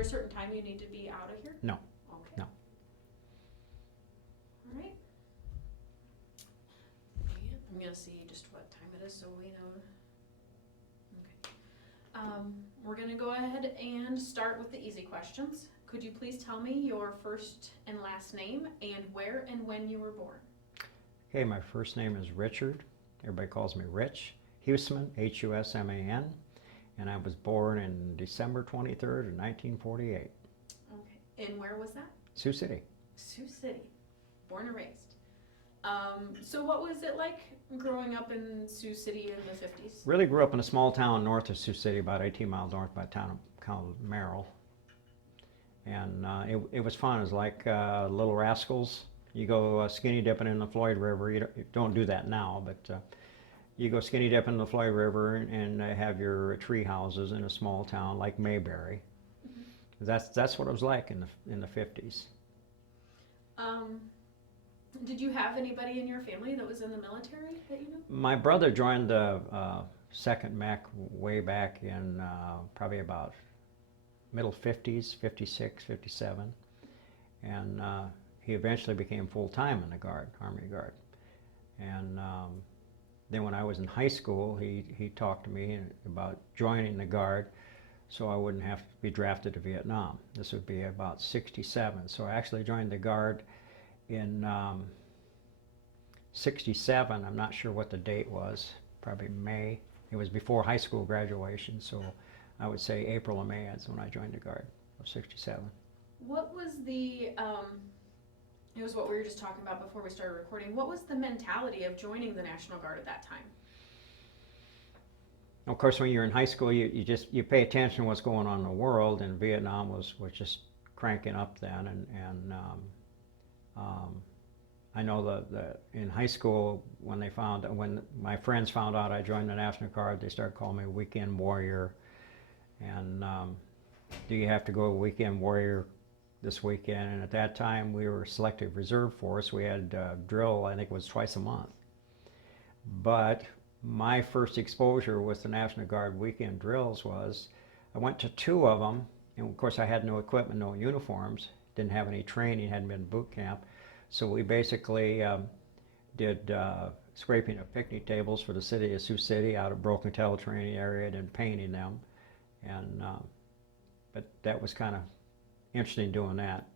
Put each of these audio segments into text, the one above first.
there a certain time you need to be out of here? No. Okay. No. All right. I'm going to see just what time it is so we know. Okay. We're going to go ahead and start with the easy questions. Could you please tell me your first and last name and where and when you were born? Okay, my first name is Richard. Everybody calls me Rich. Husman, Husman, and I was born in December 23rd of 1948. Okay. And where was that? Sioux City. Sioux City. Born and raised. So what was it like growing up in Sioux City in the 50s? Really grew up in a small town north of Sioux City, about 18 miles north by a town called Merrill. And it was fun. It was like Little Rascals. You go skinny dipping in the Floyd River. You don't do that now, but you go skinny dipping in the Floyd River and have your tree houses in a small town like Mayberry. Mm-hmm. That's what it was like in the 50s. Did you have anybody in your family that was in the military that you know? My brother joined the 2nd Mech way back in probably about middle 50s, 56, 57. And he eventually became full-time in the Guard, Army Guard. And then when I was in high school, he talked to me about joining the Guard so I wouldn't have to be drafted to Vietnam. This would be about 67. So I actually joined the Guard in 67. I'm not sure what the date was, probably May. It was before high school graduation, so I would say April or May is when I joined the Guard of 67. What was the, it was what we were just talking about before we started recording, what was the mentality of joining the National Guard at that time? Of course, when you're in high school, you pay attention to what's going on in the world, and Vietnam was just cranking up then, and I know that in high school, when my friends found out I joined the National Guard, they started calling me Weekend Warrior. And do you have to go Weekend Warrior this weekend? And at that time, we were Selective Reserve Force. We had drill, I think it was twice a month. But my first exposure with the National Guard weekend drills was, I went to 2 of them, and of course I had no equipment, no uniforms, didn't have any training, hadn't been in boot camp. So we basically did scraping of picnic tables for the city of Sioux City out of broken tail training area and painting them. And but that was kind of interesting doing that.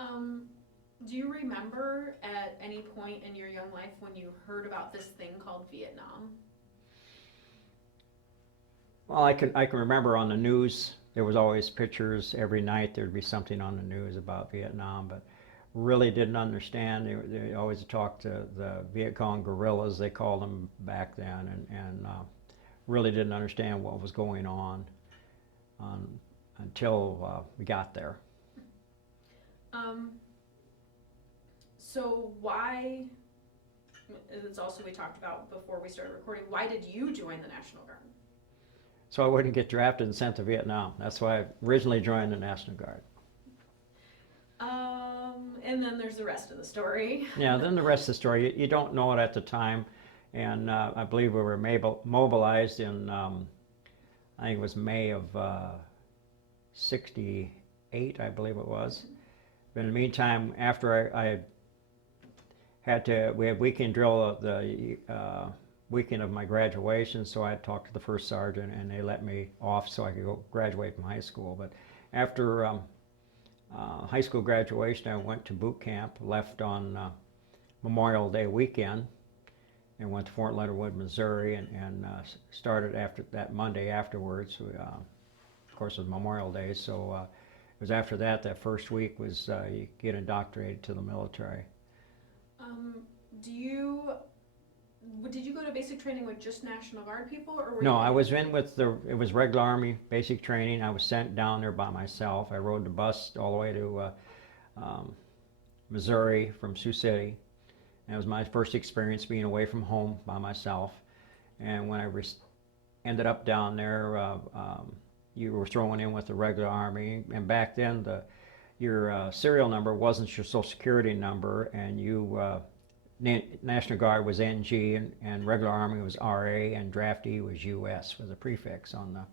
Do you remember at any point in your young life when you heard about this thing called Vietnam? Well, I can remember on the news there was always pictures every night. There'd be something on the news about Vietnam, but really didn't understand. They always talked to the Viet Cong guerrillas, they called them back then, and really didn't understand what was going on until we got there. So why, it's also we talked about before we started recording, why did you join the National Guard? So I wouldn't get drafted and sent to Vietnam. That's why I originally joined the National Guard. And then there's the rest of the story. Yeah, then the rest of the story, you don't know it at the time. And I believe we were mobilized in, I think it was May of 68, I believe it was. But in the meantime, after I we had weekend drill the weekend of my graduation, so I talked to the first sergeant and they let me off so I could go graduate from high school. But after high school graduation, I went to boot camp, left on Memorial Day weekend, and went to Fort Leonard Wood, Missouri, and started after that Monday afterwards. Of course, it was Memorial Day, so it was after that, that first week was you get indoctrinated to the military. Did you go to basic training with just National Guard people, or were No, you I was in with it was regular Army basic training. I was sent down there by myself. I rode the bus all the way to Missouri from Sioux City. And it was my first experience being away from home by myself. And when I ended up down there, you were thrown in with the regular Army. And back then, your serial number wasn't your Social Security number, and National Guard was NG, and regular Army was RA, and draftee was US with a prefix on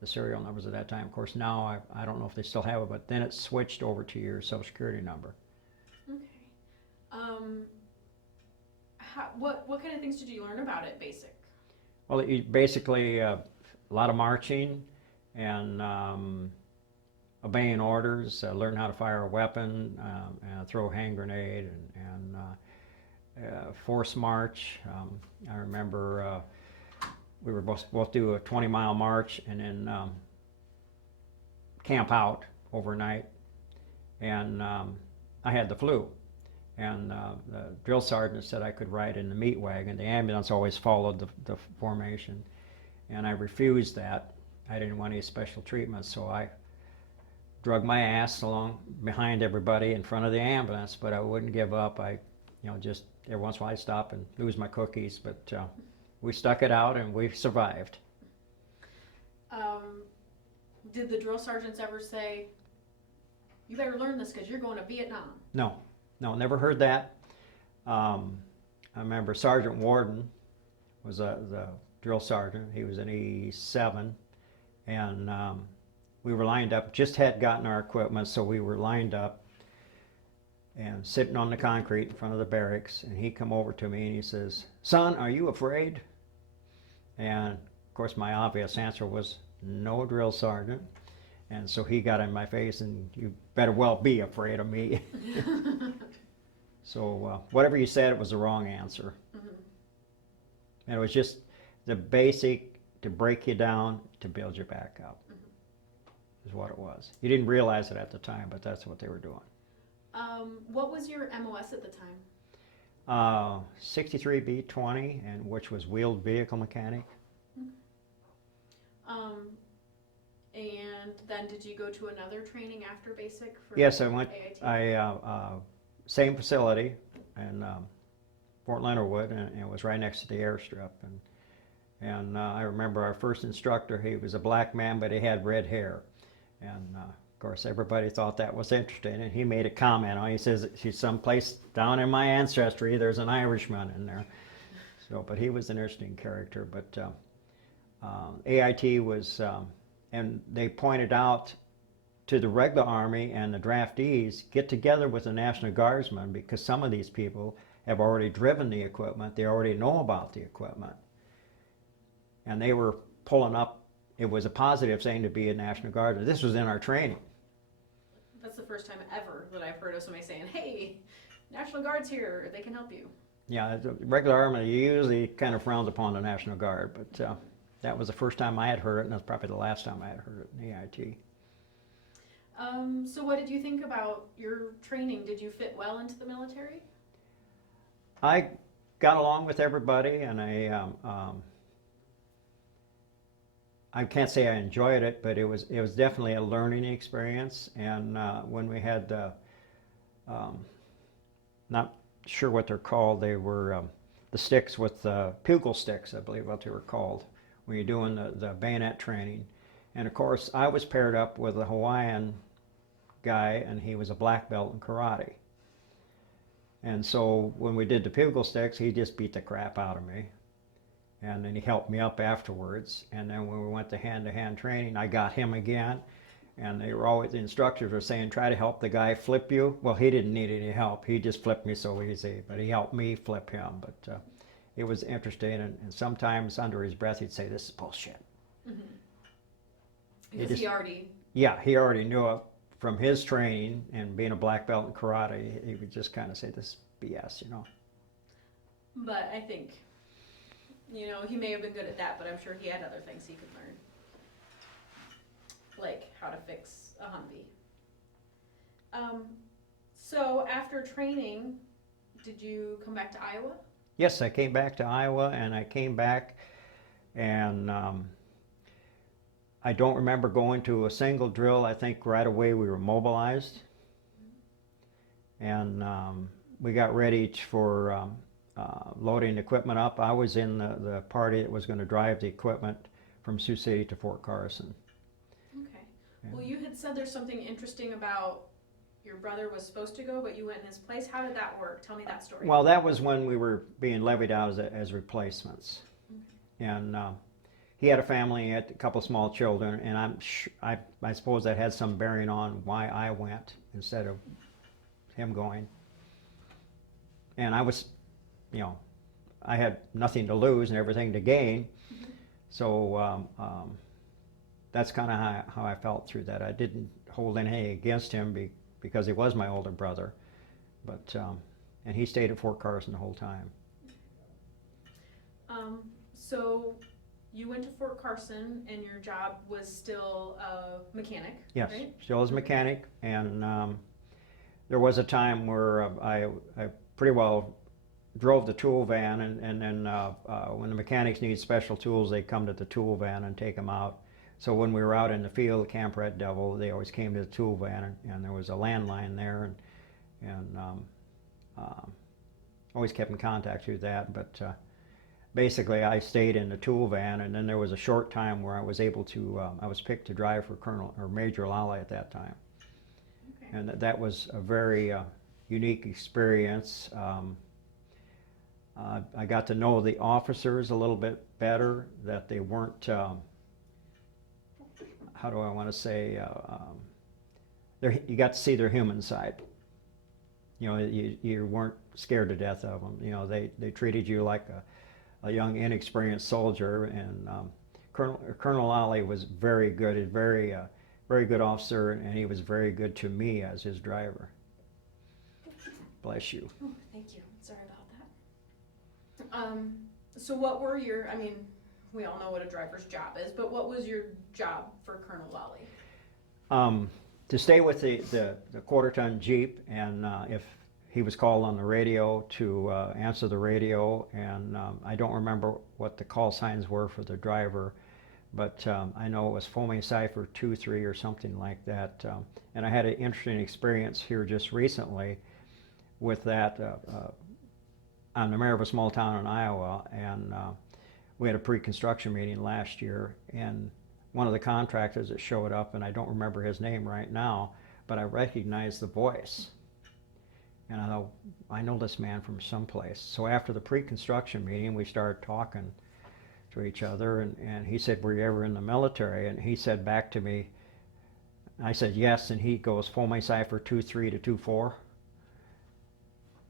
the serial numbers at that time. Of course, now I don't know if they still have it, but then it switched over to your Social Security number. Okay. What kind of things did you learn about it, basic? Well, basically a lot of marching and obeying orders, learn how to fire a weapon, and throw a hand grenade, and force march. I remember we were both do a 20-mile march and then camp out overnight. And I had the flu. And the drill sergeant said I could ride in the meat wagon. The ambulance always followed the formation. And I refused that. I didn't want any special treatment, so I drug my ass along behind everybody in front of the ambulance, but I wouldn't give up. Just every once in a while I'd stop and lose my cookies, but we stuck it out and we survived. Did the drill sergeants ever say, you better learn this because you're going to Vietnam? No, never heard that. I remember Sergeant Warden was the drill sergeant. He was in E7, and we were lined up, just had gotten our equipment, so we were lined up and sitting on the concrete in front of the barracks, and he come over to me and he says, "Son, are you afraid?" And of course my obvious answer was, "No, drill sergeant." And so he got in my face, and "You better well be afraid of me." So whatever you said, it was the wrong answer. Mm-hmm. And it was just the basic to break you down, to build you back up, mm-hmm. is what it was. You didn't realize it at the time, but that's what they were doing. What was your MOS at the time? 63B20, and which was wheeled vehicle mechanic. And then did you go to another training after basic for Yes, I went. AIT? Same facility in Fort Leonard Wood, and it was right next to the airstrip. And I remember our first instructor. He was a black man, but he had red hair, and of course everybody thought that was interesting. And he made a comment on. He says, "She's someplace down in my ancestry. There's an Irishman in there." So, but he was an interesting character. But AIT was. And they pointed out to the regular Army and the draftees, get together with the National Guardsmen, because some of these people have already driven the equipment. They already know about the equipment. And they were pulling up. It was a positive thing to be a National Guardsman. This was in our training. That's the first time ever that I've heard of somebody saying, "Hey, National Guard's here. They can help you." Yeah, the regular Army usually kind of frowns upon the National Guard, but that was the first time I had heard it, and that's probably the last time I had heard it in the AIT. So what did you think about your training? Did you fit well into the military? I got along with everybody, and I can't say I enjoyed it, but it was definitely a learning experience. And when we had not sure what they're called, they were the sticks with pugil sticks, I believe what they were called, when you're doing the bayonet training. And of course I was paired up with a Hawaiian guy, and he was a black belt in karate. And so when we did the pugil sticks, he just beat the crap out of me. And then he helped me up afterwards. And then when we went to hand training, I got him again. And they were always, the instructors were saying, try to help the guy flip you. Well, he didn't need any help. He just flipped me so easy. But he helped me flip him. But it was interesting. And sometimes under his breath, he'd say, "This is bullshit." Mm-hmm. Because he already... Yeah, he already knew it from his training and being a black belt in karate. He would just kind of say, "This is BS, you know." But I think, he may have been good at that, but I'm sure he had other things he could learn. Like how to fix a Humvee. So after training, did you come back to Iowa? Yes, I came back to Iowa, and I came back, and I don't remember going to a single drill. I think right away we were mobilized, and we got ready for loading the equipment up. I was in the party that was going to drive the equipment from Sioux City to Fort Carson. Okay. Well, you had said there's something interesting about your brother was supposed to go, but you went in his place. How did that work? Tell me that story. Well, that was when we were being levied out as replacements. Okay. And he had a family, he had a couple small children, and I suppose that had some bearing on why I went instead of him going. And I was, you know, I had nothing to lose and everything to gain, so that's kind of how I felt through that. I didn't hold anything against him because he was my older brother, but and he stayed at Fort Carson the whole time. So you went to Fort Carson and your job was still a mechanic, Yes, right? still as a mechanic, and there was a time where I pretty well drove the tool van, and then when the mechanics need special tools, they come to the tool van and take them out. So when we were out in the field, Camp Red Devil, they always came to the tool van, and there was a landline there, and always kept in contact through that. But basically, I stayed in the tool van, and then there was a short time where I was able to, I was picked to drive for Colonel or Major Lally at that time, Okay. and that was a very unique experience. I got to know the officers a little bit better, that they weren't, how do I want to say, you got to see their human side. You know, you weren't scared to death of them. You know, they treated you like a young, inexperienced soldier, and Colonel Lally was very good, a very good officer, and he was very good to me as his driver. Bless you. Oh, thank you. Sorry about that. So what were your, I mean, we all know what a driver's job is, but what was your job for Colonel Lally? To stay with the quarter-ton Jeep, and if he was called on the radio, to answer the radio, and I don't remember what the call signs were for the driver, but I know it was Foaming Cipher 2-3 or something like that. And I had an interesting experience here just recently with that. I'm the mayor of a small town in Iowa, and we had a pre-construction meeting last year, and one of the contractors that showed up, and I don't remember his name right now, but I recognized the voice. And I thought, I know this man from someplace. So after the pre-construction meeting, we started talking to each other, and he said, were you ever in the military? And he said back to me, I said, yes, and he goes, Foaming Cipher 2-3 to 2-4.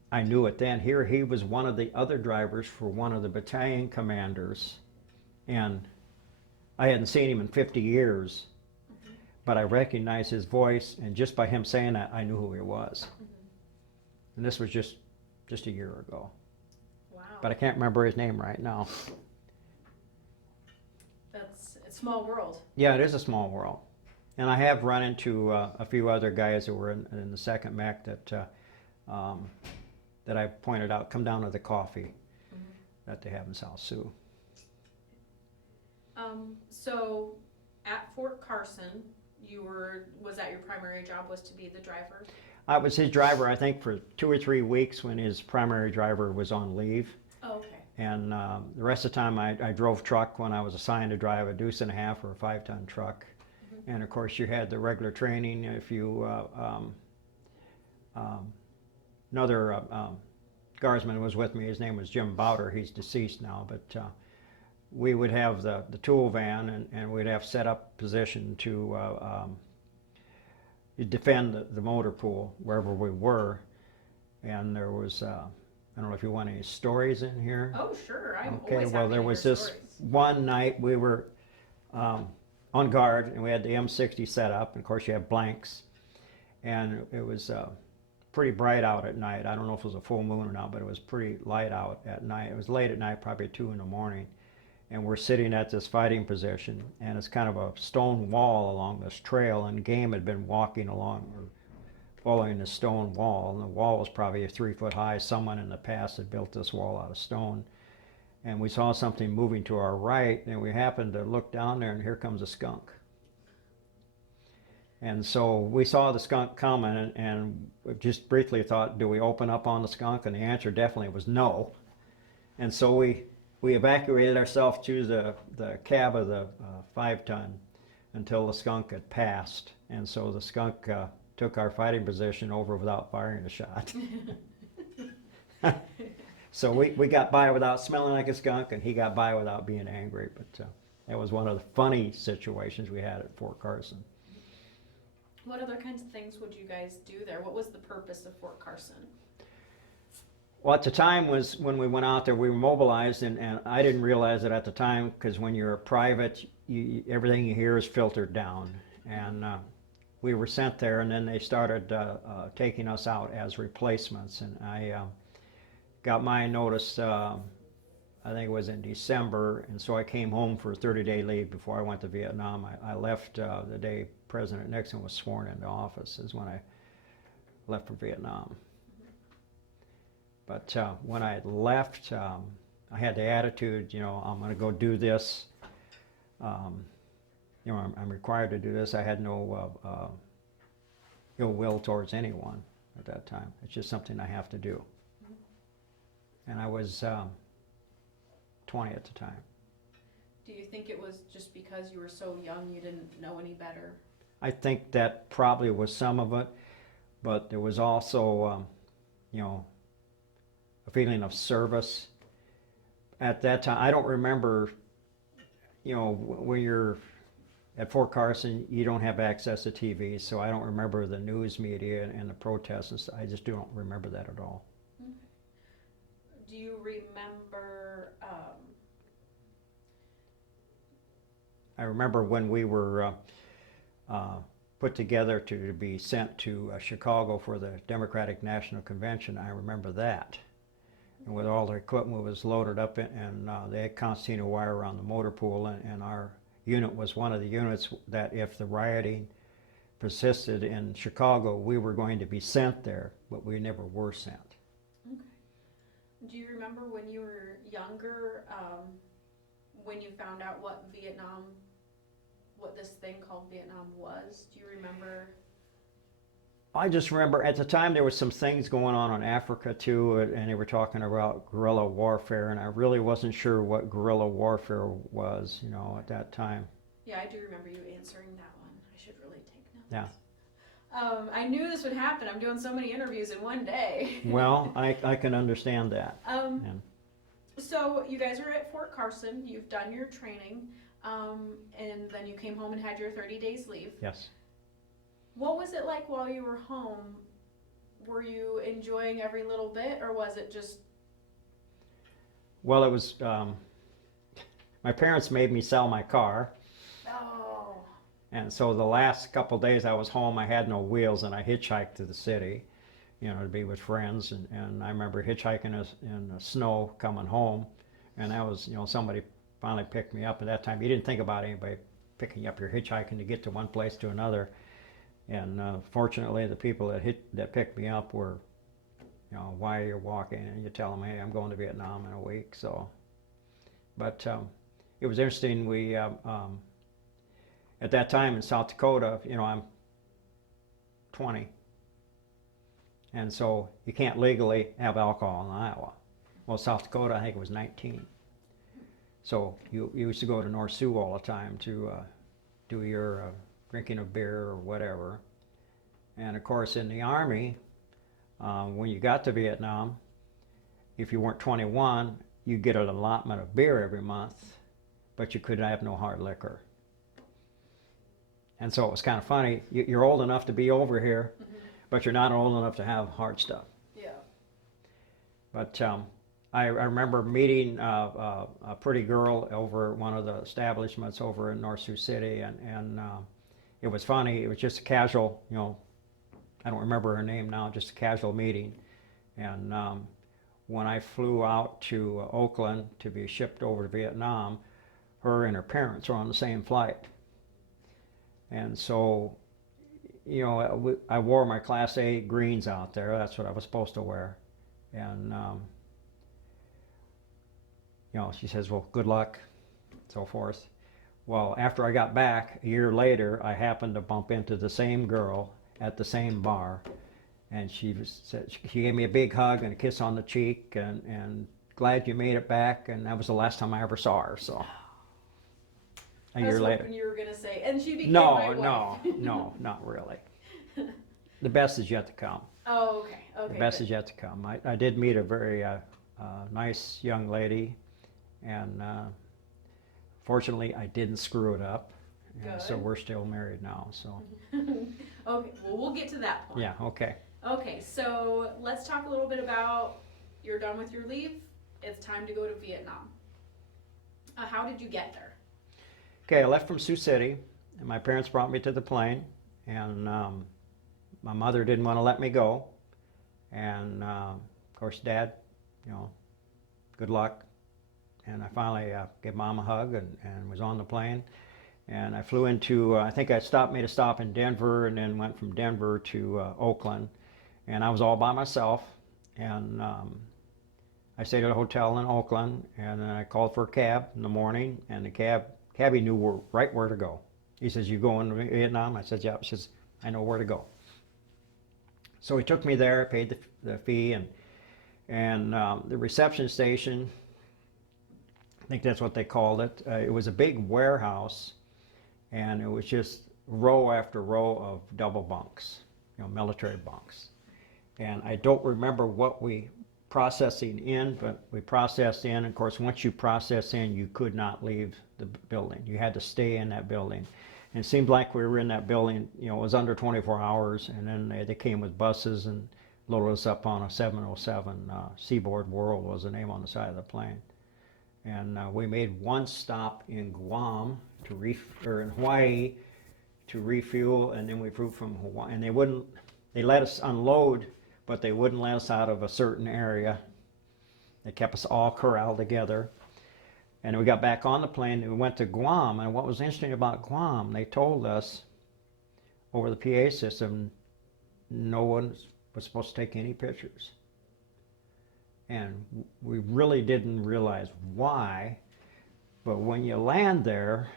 I knew it then. Here he was one of the other drivers for one of the battalion commanders, and I hadn't seen him in 50 years, but I recognized his voice, and just by him saying that, I knew who he was. And this was just a year ago. Wow. But I can't remember his name right now. It's a small world. Yeah, it is a small world. And I have run into a few other guys that were in the second mech that I pointed out, come down to the coffee that they have in South Sioux. So at Fort Carson, was that your primary job, was to be the driver? I was his driver, I think, for 2 or 3 weeks when his primary driver was on leave. Oh, okay. And the rest of the time I drove truck when I was assigned to drive a 2.5 or a 5-ton truck. And of course you had the regular training. If you, another guardsman was with me, his name was Jim Bowder, he's deceased now, but we would have the tool van, and we'd have set up position to defend the motor pool wherever we were. And there was, I don't know if you want any stories in here. Oh, sure. I'm Okay, always well, happy there to was hear this stories. one night we were on guard, and we had the M60 set up, and of course you have blanks, and it was pretty bright out at night. I don't know if it was a full moon or not, but it was pretty light out at night. It was late at night, probably 2 in the morning, and we're sitting at this fighting position, and it's kind of a stone wall along this trail, and game had been walking along or following the stone wall, and the wall was probably 3 foot high. Someone in the past had built this wall out of stone, and we saw something moving to our right, and we happened to look down there, and here comes a skunk. And so we saw the skunk coming, and just briefly thought, do we open up on the skunk? And the answer definitely was no. And so we evacuated ourselves to the cab of the 5-ton until the skunk had passed. And so the skunk took our fighting position over without firing a shot. So we got by without smelling like a skunk, and he got by without being angry. But That was one of the funny situations we had at Fort Carson. What other kinds of things would you guys do there? What was the purpose of Fort Carson? Well, at the time was when we went out there, we were mobilized, and I didn't realize it at the time, because when you're a private, everything you hear is filtered down. And we were sent there, and then they started taking us out as replacements. And I got my notice, I think it was in December, and so I came home for a 30-day leave before I went to Vietnam. I left the day President Nixon was sworn into office, is when I left for Vietnam. But when I left, I had the attitude, I'm going to go do this. I'm required to do this. I had no ill will towards anyone at that time. It's just something I have to do. And I was 20 at the time. Do you think it was just because you were so young you didn't know any better? I think that probably was some of it, but there was also, a feeling of service. At that time, I don't remember, when you're at Fort Carson, you don't have access to TV, so I don't remember the news media and the protests and stuff. I just don't remember that at all. Okay. Do you remember, I remember when we were put together to be sent to Chicago for the Democratic National Convention. I remember that. And with all the equipment was loaded up, and they had concertina wire around the motor pool, and our unit was one of the units that if the rioting persisted in Chicago, we were going to be sent there, but we never were sent. okay. Do you remember when you were younger, when you found out what this thing called Vietnam was? Do you remember? I just remember at the time there was some things going on in Africa too, and they were talking about guerrilla warfare, and I really wasn't sure what guerrilla warfare was, at that time. Yeah, I do remember you answering that one. I should really take notes. Yeah. I knew this would happen. I'm doing so many interviews in one day. Well, I can understand that. So you guys are at Fort Carson. You've done your training, and then you came home and had your 30 days leave. Yes. What was it like while you were home? Were you enjoying every little bit, or was it just... Well, it was, my parents made me sell my car. Oh. And so the last couple days I was home, I had no wheels, and I hitchhiked to the city, to be with friends. And I remember hitchhiking in the snow coming home, and that was, somebody finally picked me up. At that time, you didn't think about anybody picking up your hitchhiking to get to one place to another. And fortunately, the people that picked me up were, why are you walking? And you tell them, hey, I'm going to Vietnam in a week. So, but it was interesting. We at that time in South Dakota, I'm 20, and so you can't legally have alcohol in Iowa. Well, South Dakota, I think it was 19. So you used to go to North Sioux all the time to do your drinking of beer or whatever. And of course in the Army, when you got to Vietnam, if you weren't 21, you get an allotment of beer every month, but you could have no hard liquor. And so it was kind of funny. You're old enough to be over here, but you're not old enough to have hard stuff. Yeah. But I remember meeting a pretty girl over at one of the establishments over in North Sioux City, and it was funny. It was just a casual, I don't remember her name now, just a casual meeting. And when I flew out to Oakland to be shipped over to Vietnam, her and her parents were on the same flight. And so, I wore my Class A greens out there. That's what I was supposed to wear. And, she says, well, good luck, so forth. Well, after I got back, a year later, I happened to bump into the same girl at the same bar. And she gave me a big hug and a kiss on the cheek, and glad you made it back. And that was the last time I ever saw her, so. A year later. I was hoping you were going to say, and she became my wife. No, not really. The best is yet to come. Oh, okay. The best is yet to come. I did meet a very nice young lady, and Fortunately, I didn't screw it up. And so Good. we're still married now, so. Okay, well, we'll get to that point. Yeah, okay. Okay, so let's talk a little bit about you're done with your leave. It's time to go to Vietnam. How did you get there? Okay, I left from Sioux City, and my parents brought me to the plane, and my mother didn't want to let me go. And of course, Dad, you know, good luck. And I finally gave Mom a hug and was on the plane. And I flew into, I think I made a stop in Denver, and then went from Denver to Oakland. And I was all by myself. And I stayed at a hotel in Oakland, and then I called for a cab in the morning, and the cabbie knew right where to go. He says, "You going to Vietnam?" I said, "Yeah." He says, "I know where to go." So he took me there, paid the fee, and the reception station, I think that's what they called it. It was a big warehouse, and it was just row after row of double bunks, you know, military bunks. And I don't remember what we processing in, but we processed in. Of course, once you process in, you could not leave the building. You had to stay in that building. And it seemed like we were in that building, you know, it was under 24 hours, and then they came with buses and loaded us up on a 707. Seaboard World was the name on the side of the plane. And we made one stop in Guam or in Hawaii to refuel, and then we flew from Hawaii. And they let us unload, but they wouldn't let us out of a certain area. They kept us all corralled together. And we got back on the plane and we went to Guam. And what was interesting about Guam, they told us over the PA system, no one was supposed to take any pictures. And we really didn't realize why. But when you land there,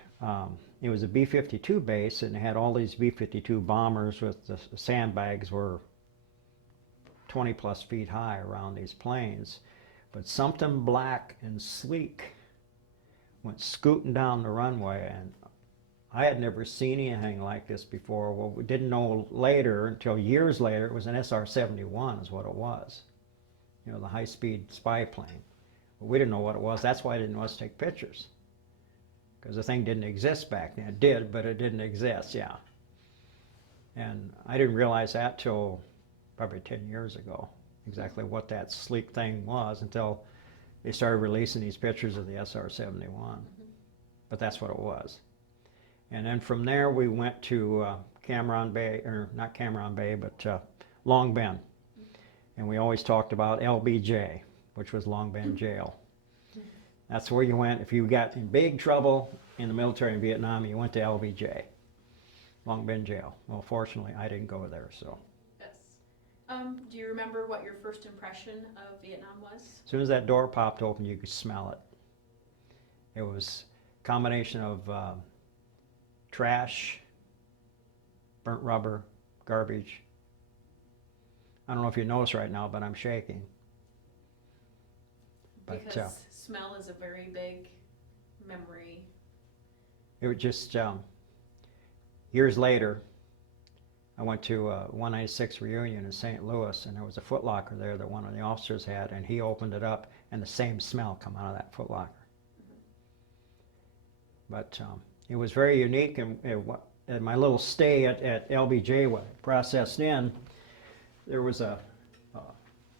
it was a B-52 base, and it had all these B-52 bombers with the sandbags were 20 plus feet high around these planes. But something black and sleek went scooting down the runway, and I had never seen anything like this before. Well, we didn't know later, until years later, it was an SR-71 is what it was. You know, the high-speed spy plane. But we didn't know what it was. That's why they didn't want us to take pictures. Because the thing didn't exist back then. It did, but it didn't exist, yeah. And I didn't realize that till probably 10 years ago, exactly what that sleek thing was, until they started releasing these pictures of the SR-71. But that's what it was. And then from there we went to Cameron Bay, or not Cameron Bay, but Long Bend. And we always talked about LBJ, which was Long Bend Jail. That's where you went. If you got in big trouble in the military in Vietnam, you went to LBJ, Long Bend Jail. Well, fortunately, I didn't go there, so. Yes. Do you remember what your first impression of Vietnam was? As soon as that door popped open, you could smell it. It was a combination of trash, burnt rubber, garbage. I don't know if you notice right now, but I'm shaking. But, because smell is a very big memory. It was just, years later, I went to a 196 reunion in St. Louis, and there was a Foot Locker there that one of the officers had, and he opened it up, and the same smell come out of that Foot Locker. But it was very unique, and my little stay at LBJ, when I processed in, there was a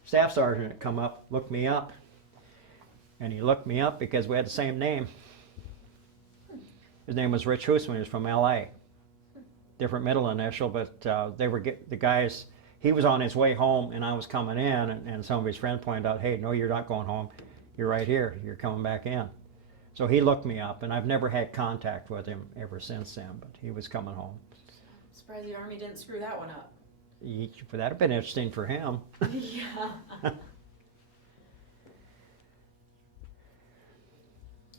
staff sergeant that come up, looked me up, and he looked me up because we had the same name. His name was Rich Husman. He was from LA. Different middle initial, but they were the guys. He was on his way home, and I was coming in, and some of his friends pointed out, "Hey, no, you're not going home. You're right here. You're coming back in." So he looked me up, and I've never had contact with him ever since then. But he was coming home. I'm surprised the Army didn't screw that one up. That'd have been interesting for him. Yeah.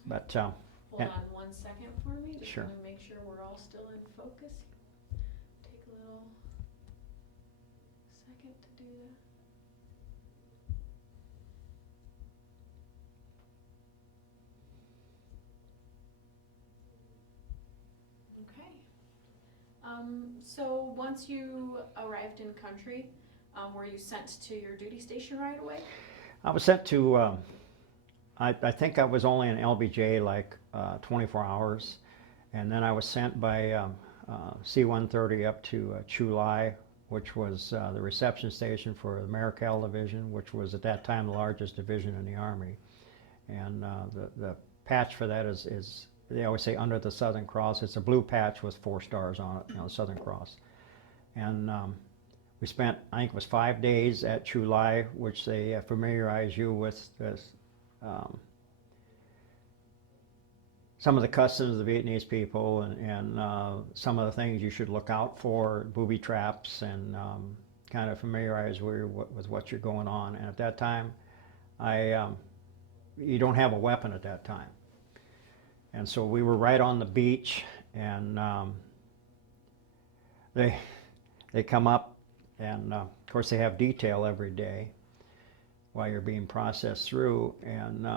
But hold on 1 second for me. Just sure. want to make sure we're all still in focus. Take a little second to do that. Okay. So once you arrived in country, were you sent to your duty station right away? I was sent to I think I was only in LBJ like 24 hours, and then I was sent by C-130 up to Chu Lai, which was the reception station for the Marical Division, which was at that time the largest division in the Army. And the patch for that is, they always say under the Southern Cross. It's a blue patch with 4 stars on it, you know, Southern Cross. And we spent, I think it was 5 days at Chu Lai, which they familiarize you with this, some of the customs of the Vietnamese people, and some of the things you should look out for, booby traps, and kind of familiarize you with what you're going on. And at that time, you don't have a weapon at that time. And so we were right on the beach, and they come up, and of course they have detail every day while you're being processed through. And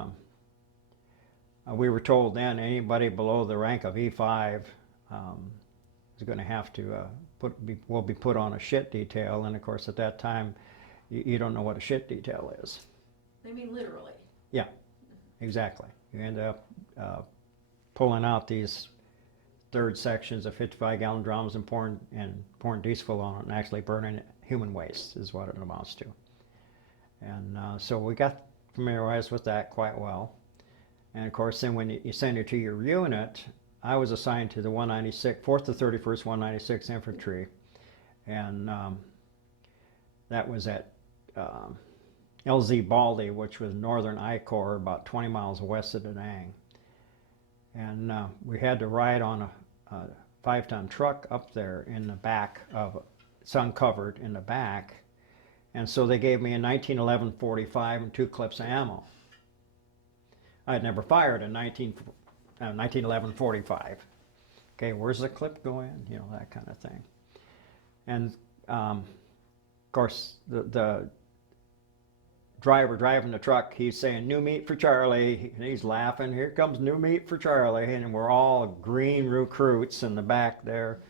we were told then anybody below the rank of E5 is going to have to will be put on a shit detail. And of course at that time you don't know what a shit detail is. They mean literally. Yeah, exactly. You end up pulling out these third sections of 55-gallon drums and pouring diesel on it and actually burning human waste is what it amounts to. And so we got familiarized with that quite well. And of course, then when you send it to your unit, I was assigned to the 196, 4th to 31st 196 Infantry, and that was at LZ Baldy, which was northern I Corps, about 20 miles west of Da Nang. And we had to ride on a 5-ton truck up there in the back of, it's uncovered in the back, and so they gave me a 1911 45 and 2 clips of ammo. I had never fired a 1911 45. Okay, where's the clip going? You know, that kind of thing. And of course, the driver driving the truck, he's saying, "New meat for Charlie," and he's laughing, "Here comes new meat for Charlie," and we're all green recruits in the back there,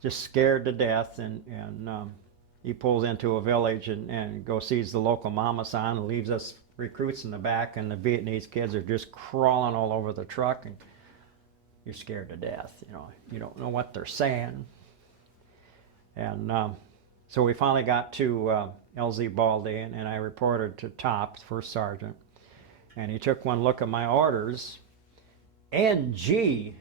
just scared to death. And he pulls into a village and goes sees the local mama san and leaves us recruits in the back, and the Vietnamese kids are just crawling all over the truck, and you're scared to death. You know, you don't know what they're saying. And so we finally got to LZ Baldy, and I reported to Top, first sergeant, and he took one look at my orders. "NG,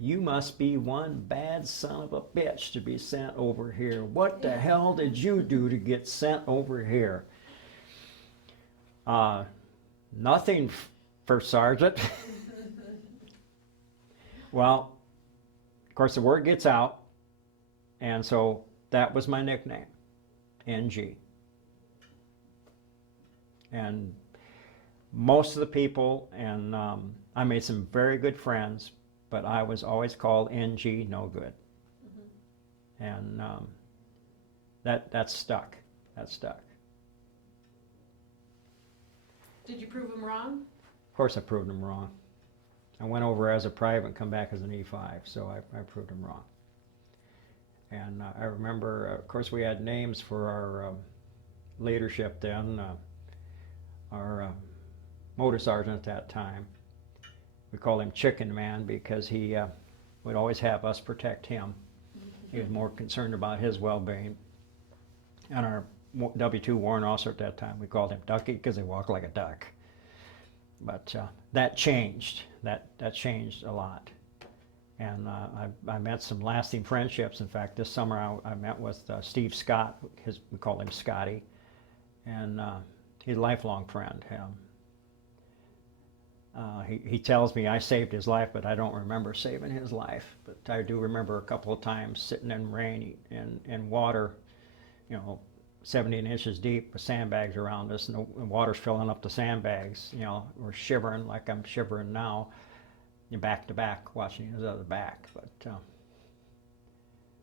you must be one bad son of a bitch to be sent over here. What the hell did you do to get sent over here?" "Nothing, First Sergeant." Well, of course the word gets out, and so that was my nickname, NG. And most of the people, and I made some very good friends, but I was always called NG, no good. Mm-hmm. And that stuck. That stuck. Did you prove them wrong? Of course I proved them wrong. I went over as a private and come back as an E5, so I proved them wrong. And I remember, of course, we had names for our leadership then. Our motor sergeant at that time, we called him Chicken Man because he would always have us protect him. He was more concerned about his well-being. And our W2 warrant officer at that time, we called him Ducky because he walked like a duck. But that changed. That changed a lot. And I met some lasting friendships. In fact, this summer I met with Steve Scott. We called him Scotty. And he's a lifelong friend. He tells me I saved his life, but I don't remember saving his life. But I do remember a couple of times sitting in rain and water, you know, 17 inches deep with sandbags around us, and the water's filling up the sandbags. You know, we're shivering like I'm shivering now, back to back, watching his other back. But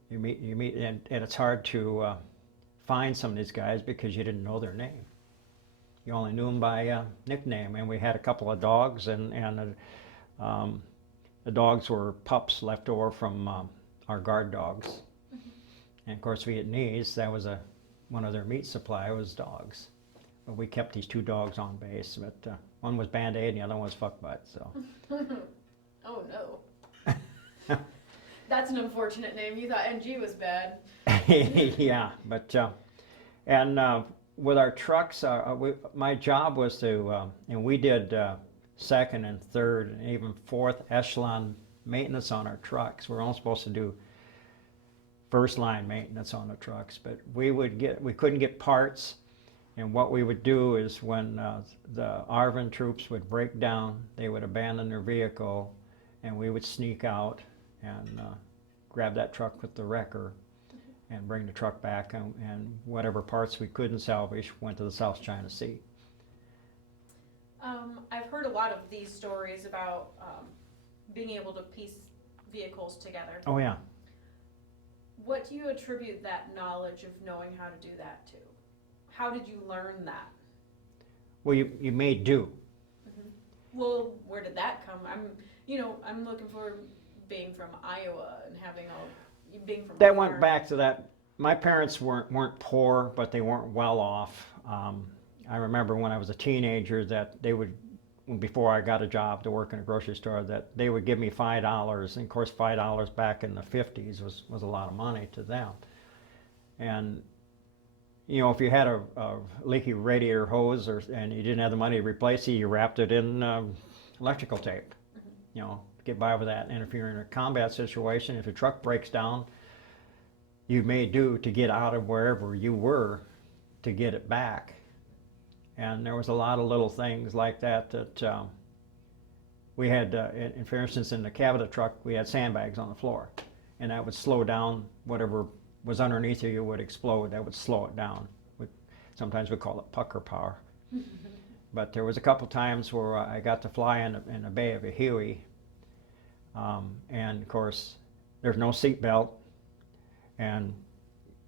you meet, and it's hard to find some of these guys because you didn't know their name. You only knew them by nickname. And we had a couple of dogs, and the dogs were pups left over from our guard dogs. Mm-hmm. And of course, Vietnamese, that was one of their meat supply was dogs. we kept these 2 dogs on base, but one was Band-Aid and the other one was Fuck Butt, so. Oh no. That's an unfortunate name. You thought NG was bad. Yeah, but, and with our trucks, my job was to, and we did second and third and even fourth echelon maintenance on our trucks. We're only supposed to do first line maintenance on the trucks, but we couldn't get parts, and what we would do is when the ARVN troops would break down, they would abandon their vehicle, and we would sneak out and grab that truck with the wrecker and bring the truck back, and whatever parts we couldn't salvage went to the South China Sea. I've heard a lot of these stories about being able to piece vehicles together. Oh yeah. What do you attribute that knowledge of knowing how to do that to? How did you learn that? Well, you made do. Mm-hmm. Well, where did that come? I'm looking for being from Iowa and being from. That went back to that. My parents weren't poor, but they weren't well off. I remember when I was a teenager that they would, before I got a job to work in a grocery store, that they would give me $5, and of course $5 back in the 50s was a lot of money to them. And you know, if you had a leaky radiator hose and you didn't have the money to replace it, you wrapped it in electrical tape. Mm-hmm. You know, get by with that. And if you're in a combat situation, if your truck breaks down, you may do to get out of wherever you were to get it back. And there was a lot of little things like that we had, for instance, in the cab of the truck, we had sandbags on the floor. And that would slow down whatever was underneath you would explode. That would slow it down. Sometimes we call it pucker power. But there was a couple times where I got to fly in the bay of a Huey. And of course, there's no seat belt. And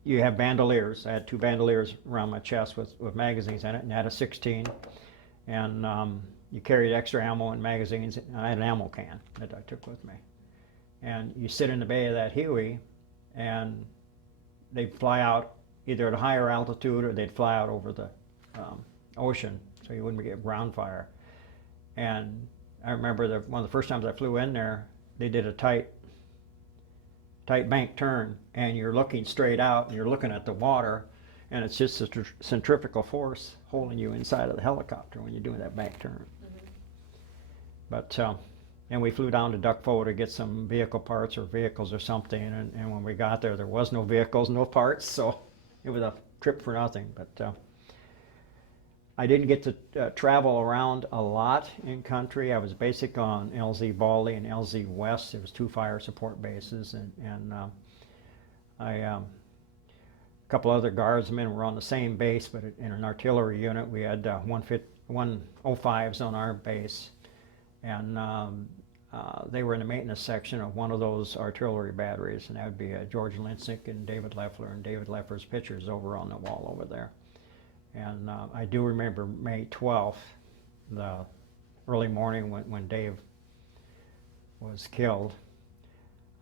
you have bandoliers. I had 2 bandoliers around my chest with magazines in it, and I had a 16. And you carried extra ammo and magazines. And I had an ammo can that I took with me. And you sit in the bay of that Huey, and they'd fly out either at a higher altitude or they'd fly out over the ocean, so you wouldn't get ground fire. And I remember one of the first times I flew in there, they did a tight bank turn, and you're looking straight out and you're looking at the water, and it's just a centrifugal force holding you inside of the helicopter when you're doing that bank turn. Mm-hmm. But and we flew down to Duckfo to get some vehicle parts or vehicles or something, and when we got there was no vehicles, no parts, so it was a trip for nothing. But I didn't get to travel around a lot in country. I was basic on LZ Baldy and LZ West. It was 2 fire support bases, and a couple other guardsmen were on the same base, but in an artillery unit we had 105s on our base, and they were in the maintenance section of one of those artillery batteries, and that would be George Linsick and David Leffler, and David Leffler's pictures over on the wall over there. And I do remember May 12th, the early morning when Dave was killed.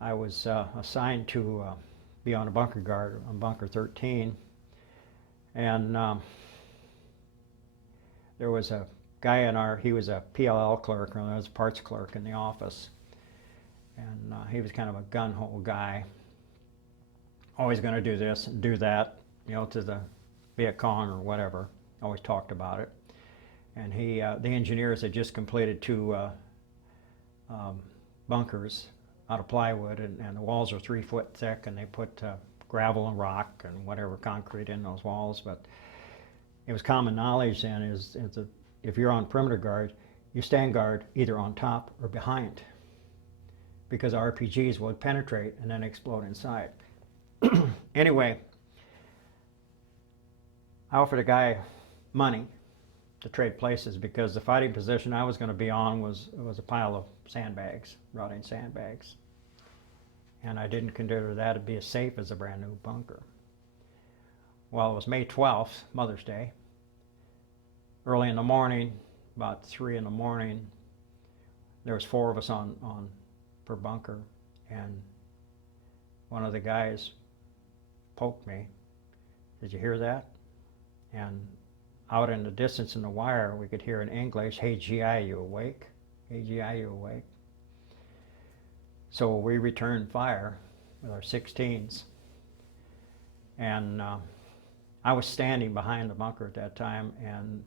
I was assigned to be on a bunker guard on bunker 13, and there was a guy he was a PLL clerk, or was a parts clerk in the office, and he was kind of a gun-ho guy, always going to do this and do that, you know, to the Viet Cong or whatever, always talked about it. And the engineers had just completed 2 bunkers out of plywood, and the walls are 3 foot thick, and they put gravel and rock and whatever concrete in those walls. But it was common knowledge then is that if you're on perimeter guard, you stand guard either on top or behind, because RPGs would penetrate and then explode inside. Anyway, I offered a guy money to trade places because the fighting position I was going to be on was a pile of sandbags, rotting sandbags. And I didn't consider that to be as safe as a brand new bunker. Well, it was May 12th, Mother's Day. Early in the morning, about 3 in the morning, there was 4 of us on per bunker, and one of the guys poked me. Did you hear that? And out in the distance in the wire, we could hear in English, "Hey GI, you awake? Hey GI, you awake?" So we returned fire with our 16s. And I was standing behind the bunker at that time, and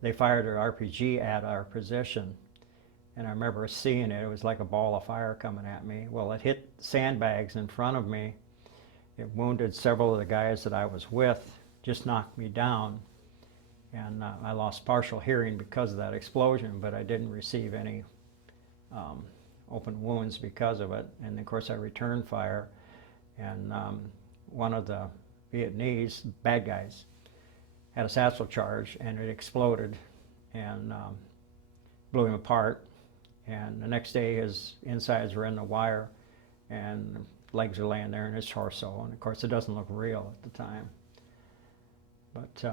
they fired an RPG at our position. And I remember seeing it. It was like a ball of fire coming at me. Well, it hit sandbags in front of me. It wounded several of the guys that I was with, just knocked me down. And I lost partial hearing because of that explosion, but I didn't receive any open wounds because of it. And of course I returned fire, and one of the Vietnamese bad guys had a satchel charge, and it exploded and blew him apart. And the next day his insides were in the wire, and legs are laying there in his torso. And of course it doesn't look real at the time. But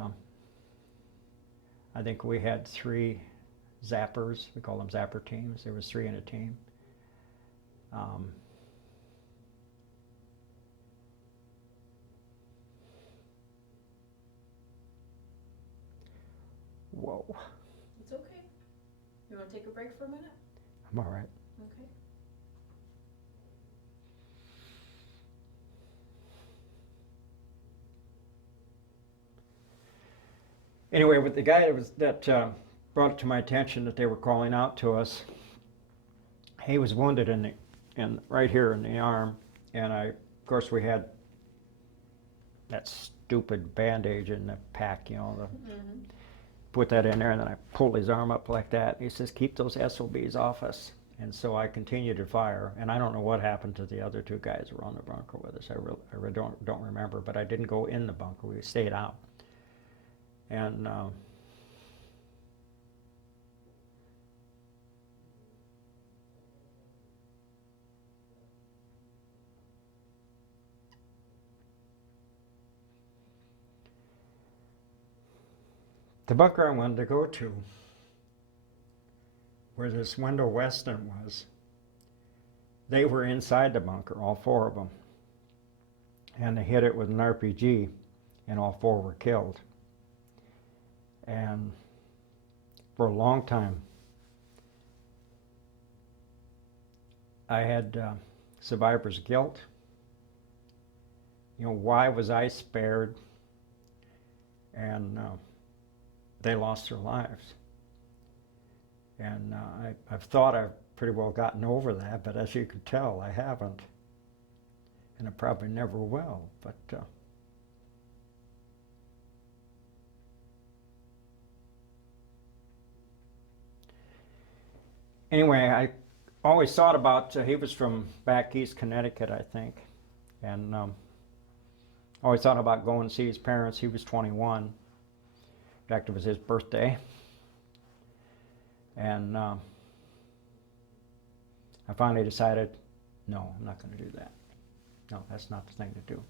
I think we had 3 zappers. We call them zapper teams. There was 3 in a team. Whoa. It's okay. You want to take a break for a minute? I'm all right. Okay. Anyway, with the guy that brought it to my attention that they were calling out to us, he was wounded in right here in the arm, and of course we had that stupid bandage in the pack, you know, put that in there, and then I pulled his arm up like that. He says, "Keep those SOBs off us." And so I continued to fire, and I don't know what happened to the other 2 guys who were on the bunker with us. I really don't remember, but I didn't go in the bunker. We stayed out. And the bunker I wanted to go to, where this window Weston was, they were inside the bunker, all 4 of them. And they hit it with an RPG, and all 4 were killed. And for a long time, I had survivor's guilt. You know, why was I spared? And they lost their lives. And I've thought I've pretty well gotten over that, but as you can tell, I haven't. And I probably never will, but anyway, I always thought about, he was from back east Connecticut, I think, and always thought about going to see his parents. He was 21. In fact, it was his birthday. And I finally decided, no, I'm not going to do that. No, that's not the thing to do.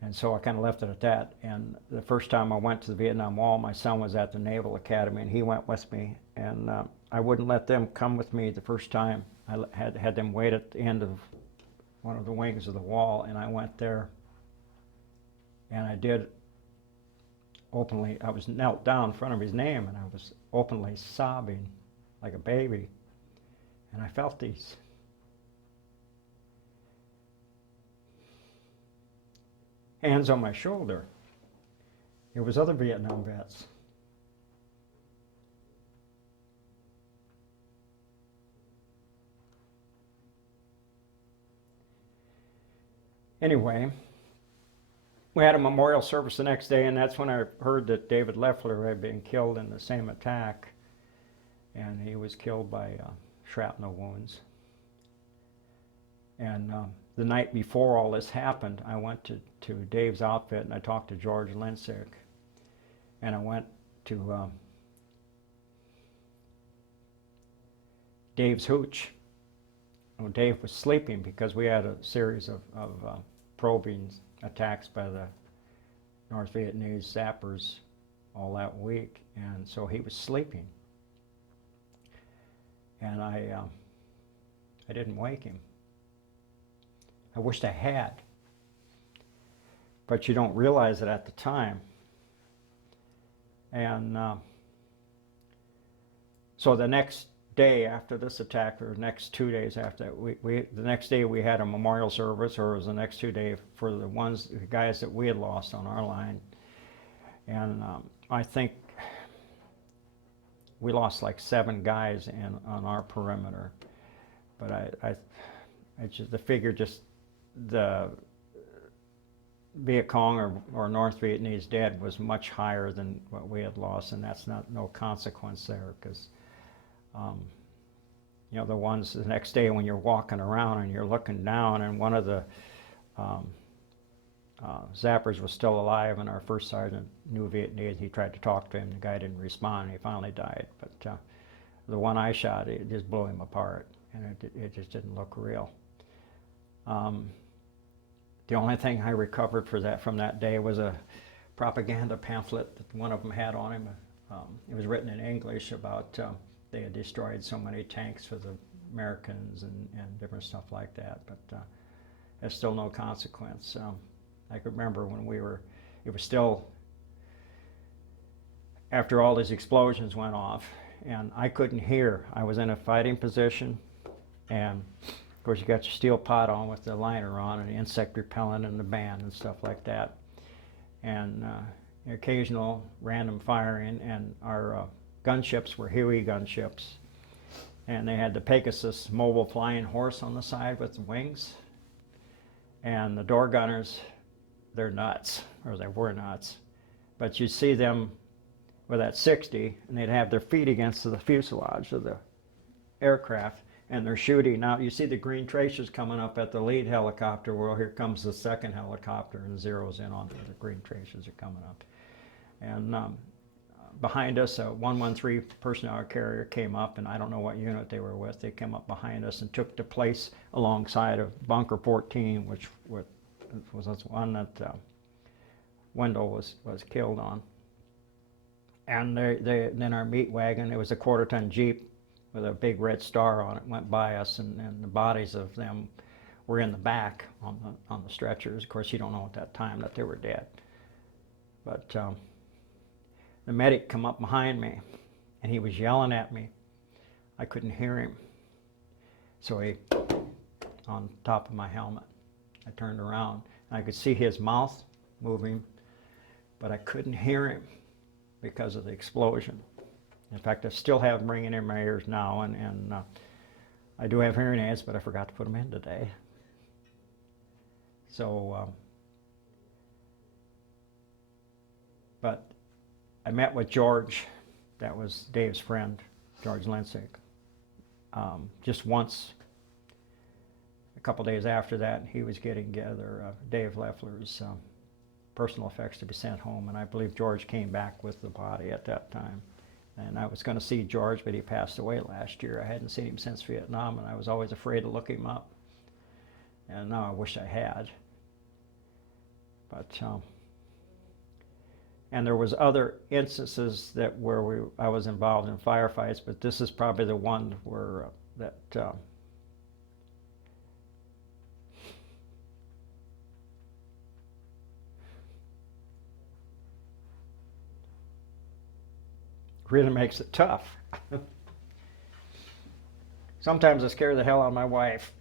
And so I kind of left it at that. And the first time I went to the Vietnam Wall, my son was at the Naval Academy, and he went with me. And I wouldn't let them come with me the first time. I had them wait at the end of one of the wings of the wall, and I went there. And I did openly, I was knelt down in front of his name, and I was openly sobbing like a baby. And I felt these hands on my shoulder. It was other Vietnam vets. Anyway, we had a memorial service the next day, and that's when I heard that David Leffler had been killed in the same attack, and he was killed by shrapnel wounds. And the night before all this happened, I went to Dave's outfit, and I talked to George Linsick, and I went to Dave's hooch. Well, Dave was sleeping because we had a series of probing attacks by the North Vietnamese zappers all that week, and so he was sleeping. And I didn't wake him. I wished I had, but you don't realize it at the time. And so the next day after this attack, or next 2 days after that, the next day we had a memorial service, or it was the next 2 days for the guys that we had lost on our line. And I think we lost like 7 guys on our perimeter. But I just, the figure, just the Viet Cong or North Vietnamese dead was much higher than what we had lost, and that's no consequence there, because you know, the ones the next day when you're walking around and you're looking down, and one of the zappers was still alive, and our first sergeant knew Vietnamese. He tried to talk to him. The guy didn't respond, and he finally died. But the one I shot, it just blew him apart, and it just didn't look real. The only thing I recovered from that day was a propaganda pamphlet that one of them had on him. It was written in English about they had destroyed so many tanks for the Americans and different stuff like that, but there's still no consequence. I could remember when it was still, after all these explosions went off, and I couldn't hear. I was in a fighting position, and of course you got your steel pot on with the liner on and insect repellent and the band and stuff like that, and occasional random firing, and our gunships were Huey gunships, and they had the Pegasus mobile flying horse on the side with the wings, and the door gunners, they're nuts, or they were nuts, but you'd see them with that 60, and they'd have their feet against the fuselage of the aircraft, and they're shooting. Now you see the green tracers coming up at the lead helicopter. Well, here comes the second helicopter, and zeroes in on the green tracers are coming up. And behind us, a 113 personnel carrier came up, and I don't know what unit they were with. They came up behind us and took the place alongside of Bunker 14, which was the one that Wendell was killed on. And then our meat wagon, it was a quarter-ton Jeep with a big red star on it, went by us, and the bodies of them were in the back on the stretchers. Of course, you don't know at that time that they were dead. But the medic come up behind me, and he was yelling at me. I couldn't hear him. So he, on top of my helmet, I turned around. I could see his mouth moving, but I couldn't hear him because of the explosion. In fact, I still have them ringing in my ears now, and I do have hearing aids, but I forgot to put them in today. So, but I met with George, that was Dave's friend, George Lensick, just once. A couple days after that, he was getting together Dave Leffler's personal effects to be sent home, and I believe George came back with the body at that time. And I was going to see George, but he passed away last year. I hadn't seen him since Vietnam, and I was always afraid to look him up. And now I wish I had. But and there was other instances where I was involved in firefights, but this is probably the one where really makes it tough. Sometimes I scare the hell out of my wife.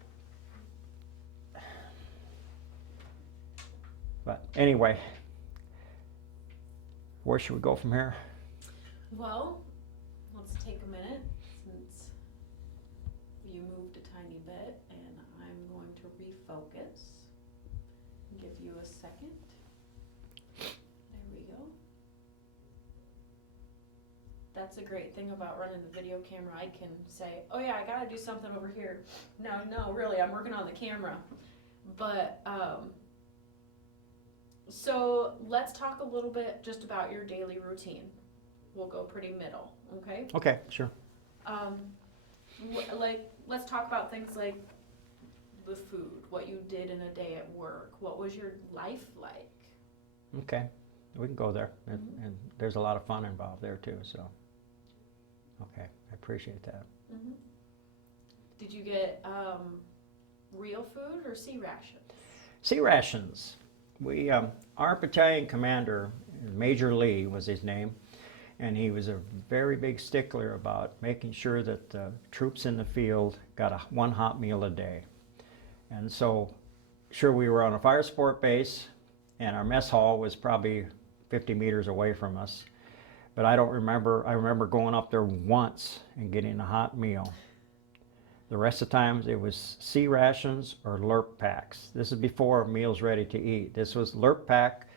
But anyway, where should we go from here? Well, let's take a minute since you moved a tiny bit, and I'm going to refocus. Give you a second. There we go. That's a great thing about running the video camera. I can say, oh yeah, I gotta do something over here. No, really, I'm working on the camera. But, so let's talk a little bit just about your daily routine. We'll go pretty middle, okay? Okay, sure. Let's talk about things like the food, what you did in a day at work. What was your life like? Okay, we can go there, and there's a lot of fun involved there too, so. Okay, I appreciate that. Mm-hmm. Did you get real food or sea rations? Sea rations. We, our battalion commander, Major Lee was his name, And he was a very big stickler about making sure that the troops in the field got one hot meal a day. And so, sure, we were on a fire support base, and our mess hall was probably 50 meters away from us. But I remember going up there once and getting a hot meal. The rest of the times it was C rations or Lurp packs. This is before meals ready to eat. This was Lurp pack.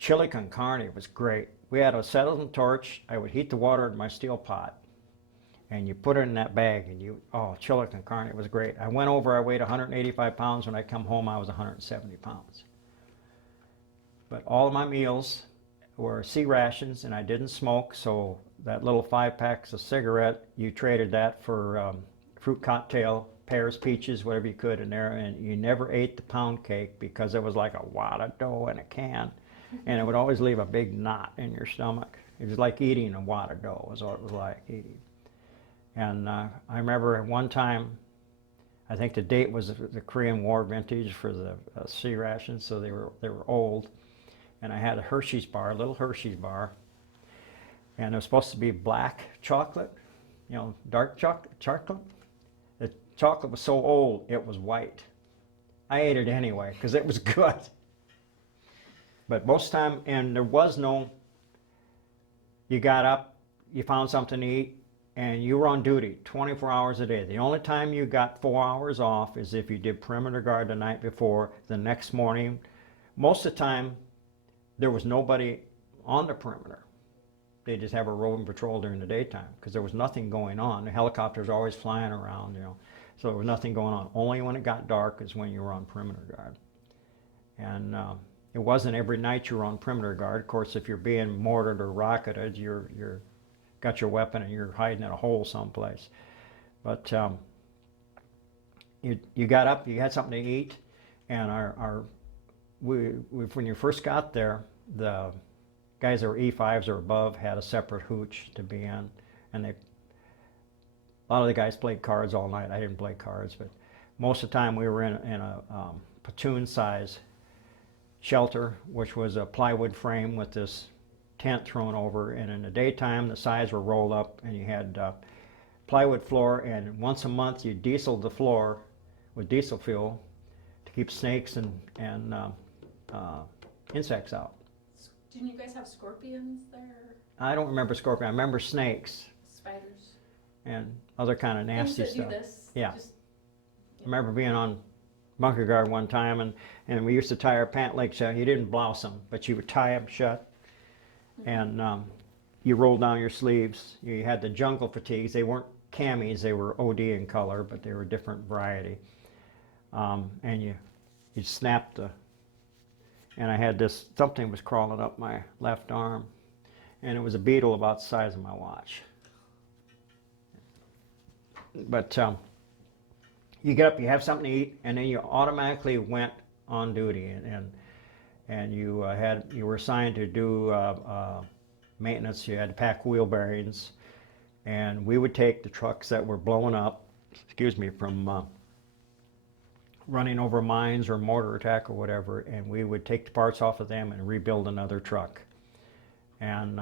Chili con carne was great. We had a settling torch. I would heat the water in my steel pot, and you put it in that bag, and chili con carne, it was great. I went over, I weighed 185 pounds. When I come home, I was 170 pounds. But all of my meals were C rations, and I didn't smoke, so that little 5 packs of cigarette, you traded that for fruit cocktail, pears, peaches, whatever you could in there, and you never ate the pound cake because it was like a wad of dough in a can. And it would always leave a big knot in your stomach. It was like eating a wad of dough, was what it was like eating. And I remember one time, I think the date was the Korean War vintage for the C rations, so they were old. And I had a Hershey's bar, a little Hershey's bar, and it was supposed to be black chocolate, dark chocolate. The chocolate was so old, it was white. I ate it anyway, because it was good. But most time, and there was no, you got up, you found something to eat, and you were on duty 24 hours a day. The only time you got 4 hours off is if you did perimeter guard the night before. The next morning, most of the time, there was nobody on the perimeter. They just have a roving patrol during the daytime because there was nothing going on. The helicopters are always flying around, so there was nothing going on. Only when it got dark is when you were on perimeter guard. And it wasn't every night you were on perimeter guard. Of course, if you're being mortared or rocketed, you're got your weapon and you're hiding in a hole someplace. But you got up, you had something to eat, and when you first got there, the guys that were E5s or above had a separate hooch to be in, and a lot of the guys played cards all night. I didn't play cards, but most of the time we were in a platoon size shelter, which was a plywood frame with this tent thrown over, and in the daytime the sides were rolled up and you had plywood floor, and once a month you dieseled the floor with diesel fuel to keep snakes and insects out. Didn't you guys have scorpions there? I don't remember scorpion. I remember snakes. Spiders. And other kind of nasty Things that stuff. do this. Yeah. I remember being on bunker guard one time, and we used to tie our pant legs shut. You didn't blouse them, but you would tie them shut, and you rolled down your sleeves. You had the jungle fatigues. They weren't camis. They were OD in color, but they were a different variety. And you snapped the. And I had this, something was crawling up my left arm, and it was a beetle about the size of my watch. But you get up, you have something to eat, and then you automatically went on duty, and you were assigned to do maintenance. You had to pack wheel bearings, and we would take the trucks that were blowing up, from running over mines or mortar attack or whatever, and we would take the parts off of them and rebuild another truck. And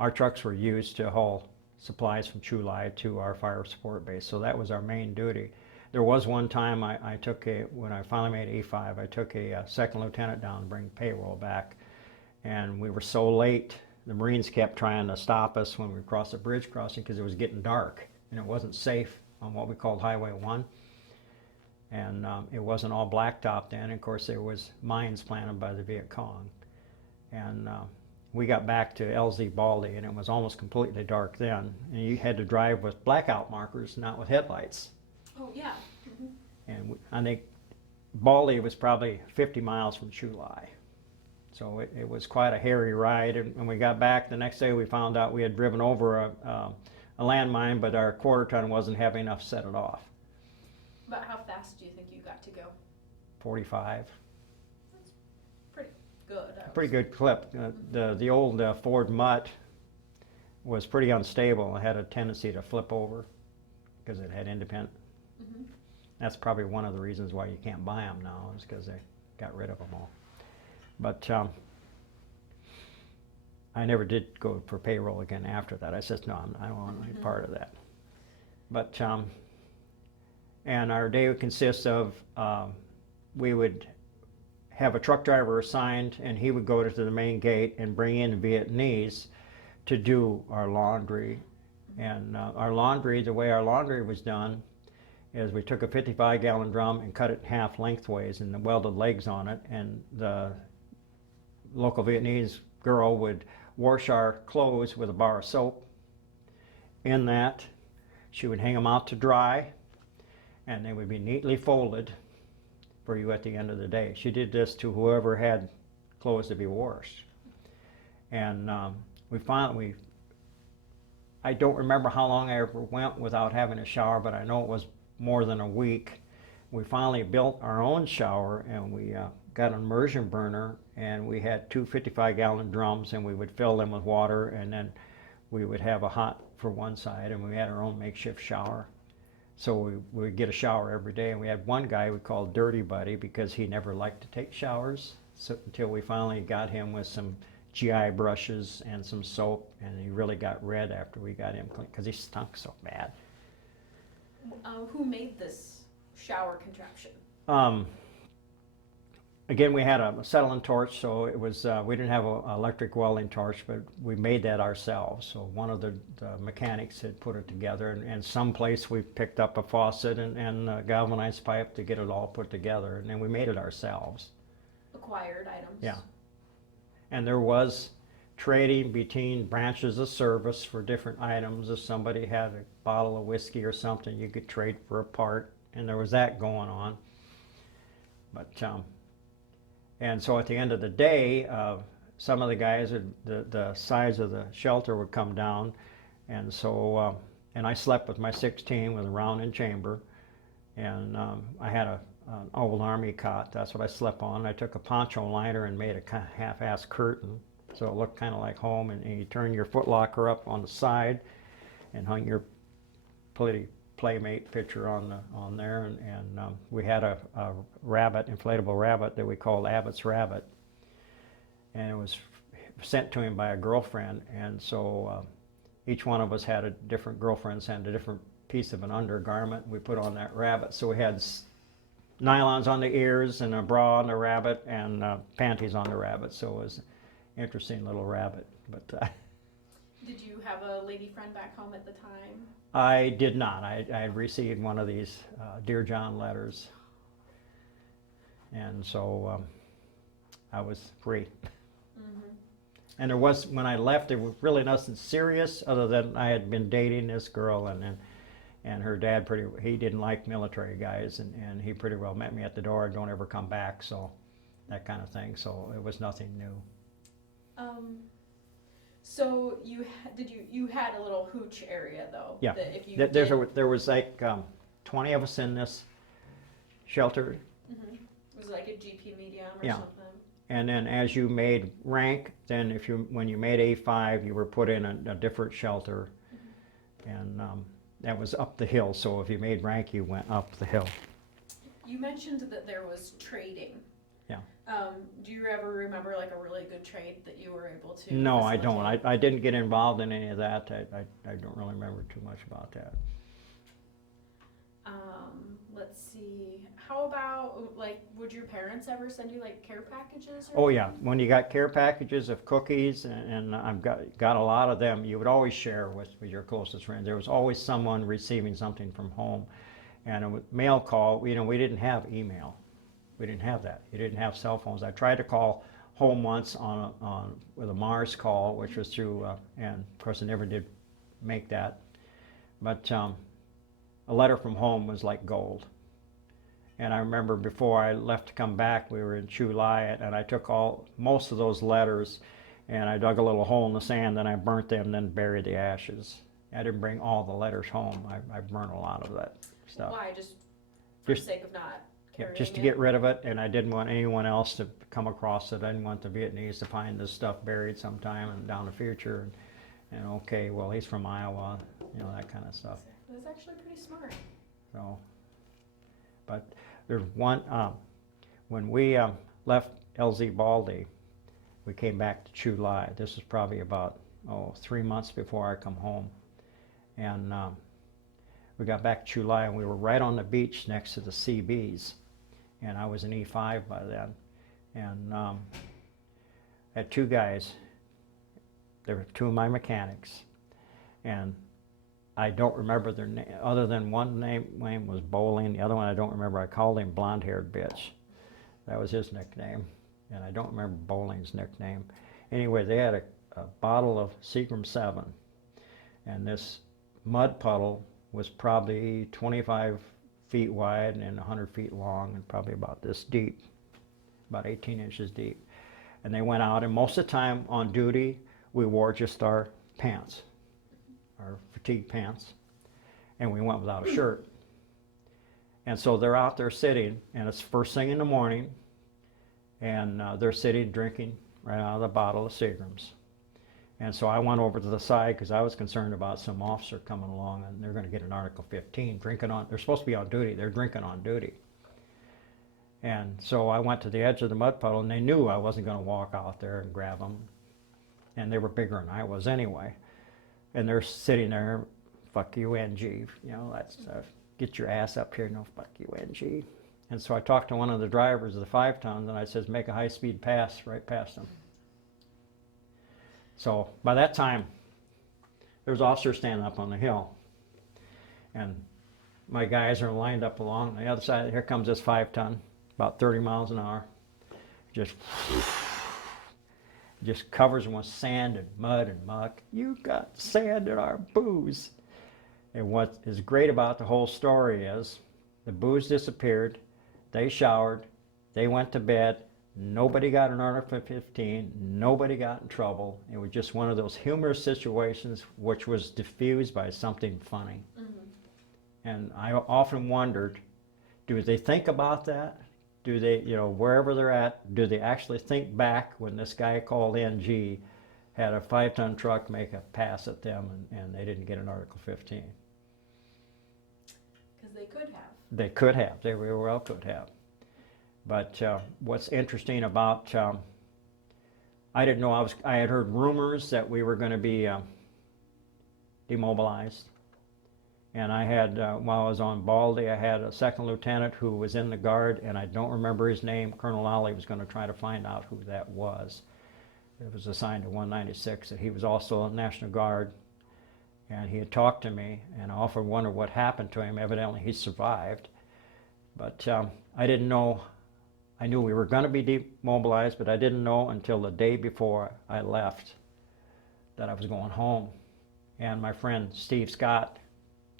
our trucks were used to haul supplies from Chu Lai to our fire support base, so that was our main duty. There was one time I took when I finally made E5, I took a second lieutenant down to bring payroll back, and we were so late, the Marines kept trying to stop us when we crossed the bridge crossing because it was getting dark and it wasn't safe on what we called Highway 1. And it wasn't all blacktop then. Of course, there was mines planted by the Viet Cong. And we got back to LZ Baldy, and it was almost completely dark then. And you had to drive with blackout markers, not with headlights. Oh, yeah. Mm-hmm. And I think Baldy was probably 50 miles from Chu Lai. So it was quite a hairy ride. And when we got back the next day, we found out we had driven over a landmine, but our quarter ton wasn't heavy enough to set it off. About how fast do you think you got to go? 45. That's pretty good. Pretty good clip. The old Ford Mutt was pretty unstable. It had a tendency to flip over because it had independent. Mm-hmm. That's probably one of the reasons why you can't buy them now, is because they got rid of them all. But I never did go for payroll again after that. I said, no, I don't want any part of that. But, and our day would consist of, we would have a truck driver assigned, and he would go to the main gate and bring in Vietnamese to do our laundry. And our laundry, the way our laundry was done, is we took a 55-gallon drum and cut it in half lengthways and welded legs on it, and the local Vietnamese girl would wash our clothes with a bar of soap. In that, she would hang them out to dry, and they would be neatly folded for you at the end of the day. She did this to whoever had clothes to be washed. And I don't remember how long I ever went without having a shower, but I know it was more than a week. We finally built our own shower, and we got an immersion burner, and we had two 55-gallon drums, and we would fill them with water, and then we would have a hot for one side, and we had our own makeshift shower. So we would get a shower every day, and we had one guy we called Dirty Buddy because he never liked to take showers, so until we finally got him with some GI brushes and some soap, and he really got red after we got him clean because he stunk so bad. Who made this shower contraption? Again, we had a acetylene torch, so it was, we didn't have an electric welding torch, but we made that ourselves. So one of the mechanics had put it together, and someplace we picked up a faucet and a galvanized pipe to get it all put together, and then we made it ourselves. Acquired items? Yeah. And there was trading between branches of service for different items. If somebody had a bottle of whiskey or something, you could trade for a part, and there was that going on. But and so at the end of the day, some of the guys, the size of the shelter would come down, and so, and I slept with my 16 with a round in chamber, and I had an old army cot. That's what I slept on. I took a poncho liner and made a half-ass curtain, so it looked kind of like home, and you turn your footlocker up on the side and hung your Playmate picture on there, and we had a rabbit, inflatable rabbit that we called Abbott's Rabbit, and it was sent to him by a girlfriend, and so each one of us had a different girlfriend sent a different piece of an undergarment we put on that rabbit. So we had nylons on the ears and a bra on the rabbit and panties on the rabbit, so it was an interesting little rabbit. But did you have a lady friend back home at the time? I did not. I had received one of these Dear John letters, and so I was free. Mm-hmm. And there was, when I left, there was really nothing serious other than I had been dating this girl, and her dad he didn't like military guys, and he pretty well met me at the door, don't ever come back, so that kind of thing. So it was nothing new. So you had a little hooch area though. Yeah. That if you there was like 20 of us in this shelter. Mm-hmm. Was it like a GP medium or Yeah. something? And then as you made rank, then when you made A5, you were put in a different shelter, mm-hmm. and that was up the hill. So if you made rank, you went up the hill. You mentioned that there was trading. Yeah. Do you ever remember like a really good trade that you were able to? No, I don't. facilitate? I didn't get involved in any of that. I don't really remember too much about that. Let's see. How about like, would your parents ever send you like care packages? Oh Or yeah, when you got care packages of cookies, and I've got a lot of them, you would always share with your closest friends. There was always someone receiving something from home, and a mail call. We didn't have email. We didn't have that. You didn't have cell phones. I tried to call home once with a Mars call, which was through, and of course I never did make that. But a letter from home was like gold. And I remember before I left to come back, we were in Chu Lai, and I took most of those letters, and I dug a little hole in the sand, then I burnt them, then buried the ashes. I didn't bring all the letters home. I burned a lot of that stuff. Why? Just for the sake of not carrying Just to it? get rid of it, and I didn't want anyone else to come across it. I didn't want the Vietnamese to find this stuff buried sometime and down the future, and okay, well, he's from Iowa, that kind of stuff. That's actually pretty smart. So, but there's one, when we left LZ Baldy, we came back to Chu Lai. This was probably about 3 months before I come home, and we got back to Chu Lai, and we were right on the beach next to the CBs, and I was an E5 by then, and I had two guys. There were two of my mechanics, and I don't remember their name, other than one name was Bowling, the other one I don't remember. I called him blonde-haired bitch. That was his nickname, and I don't remember Bowling's nickname. Anyway, they had a bottle of Seagram 7, and this mud puddle was probably 25 feet wide and 100 feet long, and probably about this deep, about 18 inches deep. And they went out, and most of the time on duty, we wore just our pants, our fatigue pants, and we went without a shirt. And so they're out there sitting, and it's first thing in the morning, and they're sitting drinking right out of the bottle of Seagrams. And so I went over to the side because I was concerned about some officer coming along, and they're going to get an Article 15, drinking on, they're supposed to be on duty, they're drinking on duty. And so I went to the edge of the mud puddle, and they knew I wasn't going to walk out there and grab them. And they were bigger than I was anyway. And they're sitting there, fuck you, NG. You know, that's, get your ass up here, no, fuck you, NG. And so I talked to one of the drivers of the 5 tons, and I says, make a high-speed pass right past them. So by that time, there was officers standing up on the hill. And my guys are lined up along the other side. Here comes this 5 ton, about 30 miles an hour. Just covers them with sand and mud and muck. You got sand in our booze. And what is great about the whole story is the booze disappeared, they showered, they went to bed, nobody got an Article 15, nobody got in trouble. It was just one of those humorous situations which was diffused by something funny. Mm-hmm. And I often wondered, do they think about that? Do they, you know, wherever they're at, do they actually think back when this guy called NG had a 5 ton truck make a pass at them and they didn't get an Article 15? Because they could have. They could have. They very well could have. But what's interesting about, I didn't know, I had heard rumors that we were going to be demobilized. And I had, while I was on Baldy, I had a second lieutenant who was in the Guard, and I don't remember his name. Colonel Ollie was going to try to find out who that was. It was assigned to 196, and he was also a National Guard. And he had talked to me, and I often wondered what happened to him. Evidently, he survived. But I didn't know. I knew we were going to be demobilized, but I didn't know until the day before I left that I was going home. And my friend Steve Scott,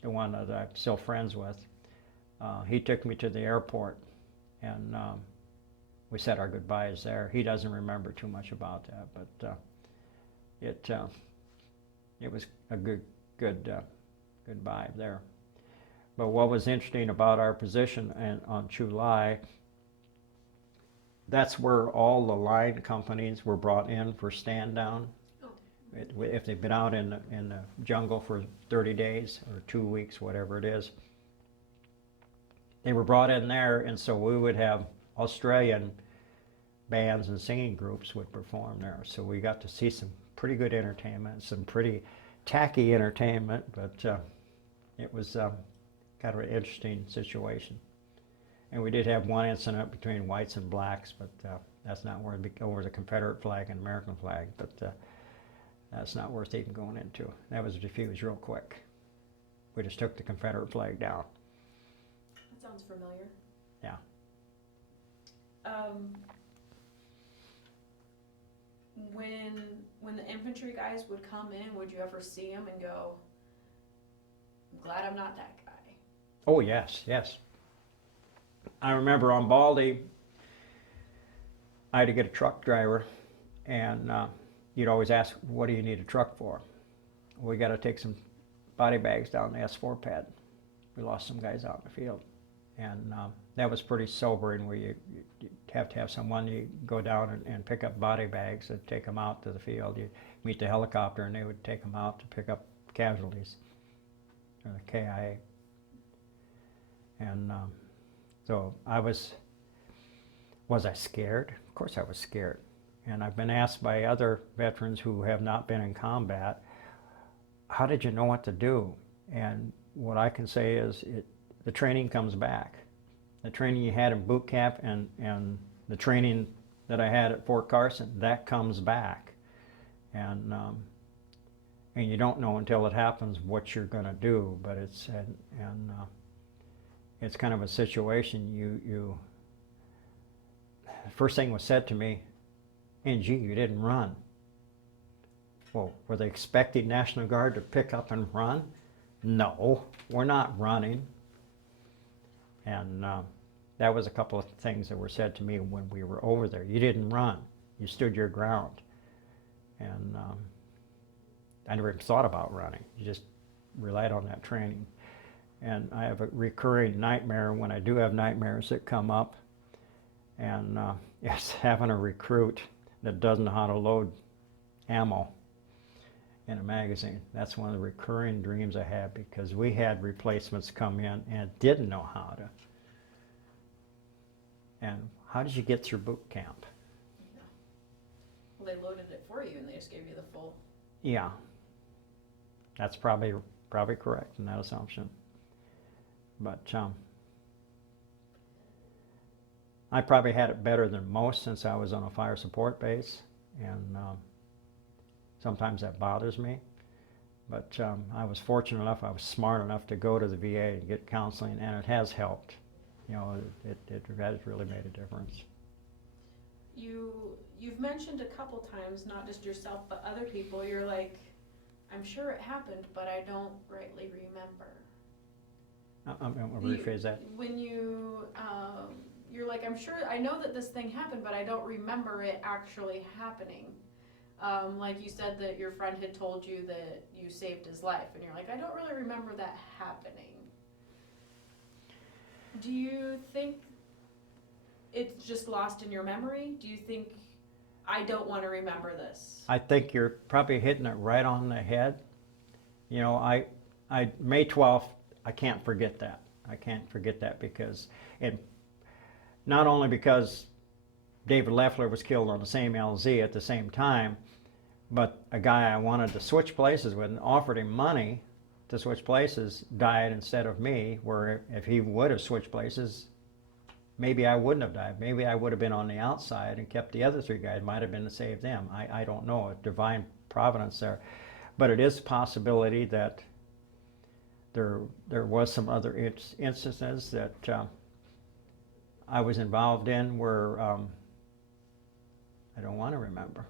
the one that I'm still friends with, he took me to the airport, and we said our goodbyes there. He doesn't remember too much about that, but it was a good goodbye there. But what was interesting about our position on Chu Lai, that's where all the line companies were brought in for stand down. If they've been out in the jungle for 30 days or 2 weeks, whatever it is, they were brought in there, and so we would have Australian bands and singing groups would perform there. So we got to see some pretty good entertainment, some pretty tacky entertainment, but it was kind of an interesting situation. And we did have one incident between whites and blacks, but that's not where over the Confederate flag and American flag, but that's not worth even going into. That was diffused real quick. We just took the Confederate flag down. That sounds familiar. Yeah. When the infantry guys would come in, would you ever see them and go, I'm glad I'm not that guy? Oh, yes, yes. I remember on Baldy, I had to get a truck driver, and you'd always ask, what do you need a truck for? We got to take some body bags down the S4 pad. We lost some guys out in the field. And that was pretty sobering, where you have to have someone, you go down and pick up body bags and take them out to the field. You meet the helicopter and they would take them out to pick up casualties, or the KIA. And so I was I scared? Of course I was scared. And I've been asked by other veterans who have not been in combat, how did you know what to do? And what I can say is the training comes back. The training you had in boot camp and the training that I had at Fort Carson, that comes back. And you don't know until it happens what you're going to do, but it's kind of a situation. The first thing was said to me, and gee, you didn't run. Well, were they expecting National Guard to pick up and run? No, we're not running. And that was a couple of things that were said to me when we were over there. You didn't run. You stood your ground. And I never even thought about running. You just relied on that training. And I have a recurring nightmare when I do have nightmares that come up. And it's having a recruit that doesn't know how to load ammo in a magazine. That's one of the recurring dreams I have, because we had replacements come in and didn't know how to. And how did you get through boot camp? Yeah. Well, they loaded it for you and they just gave you the full. Yeah, that's probably correct in that assumption. But I probably had it better than most since I was on a fire support base, and sometimes that bothers me. But I was fortunate enough, I was smart enough to go to the VA and get counseling, and it has helped. You know, it has really made a difference. You've mentioned a couple times, not just yourself, but other people, you're like, I'm sure it happened, but I don't rightly remember. I'll rephrase that. When you're like, I'm sure, I know that this thing happened, but I don't remember it actually happening. Like you said that your friend had told you that you saved his life, and you're like, I don't really remember that happening. Do you think it's just lost in your memory? Do you think, I don't want to remember this? I think you're probably hitting it right on the head. You know, I May 12th, I can't forget that. I can't forget that because, and not only because David Leffler was killed on the same LZ at the same time, but a guy I wanted to switch places with and offered him money to switch places died instead of me, where if he would have switched places, maybe I wouldn't have died. Maybe I would have been on the outside and kept the other three guys. Might have been to save them. I don't know. A divine providence there. But it is a possibility that there was some other instances that I was involved in where I don't want to remember.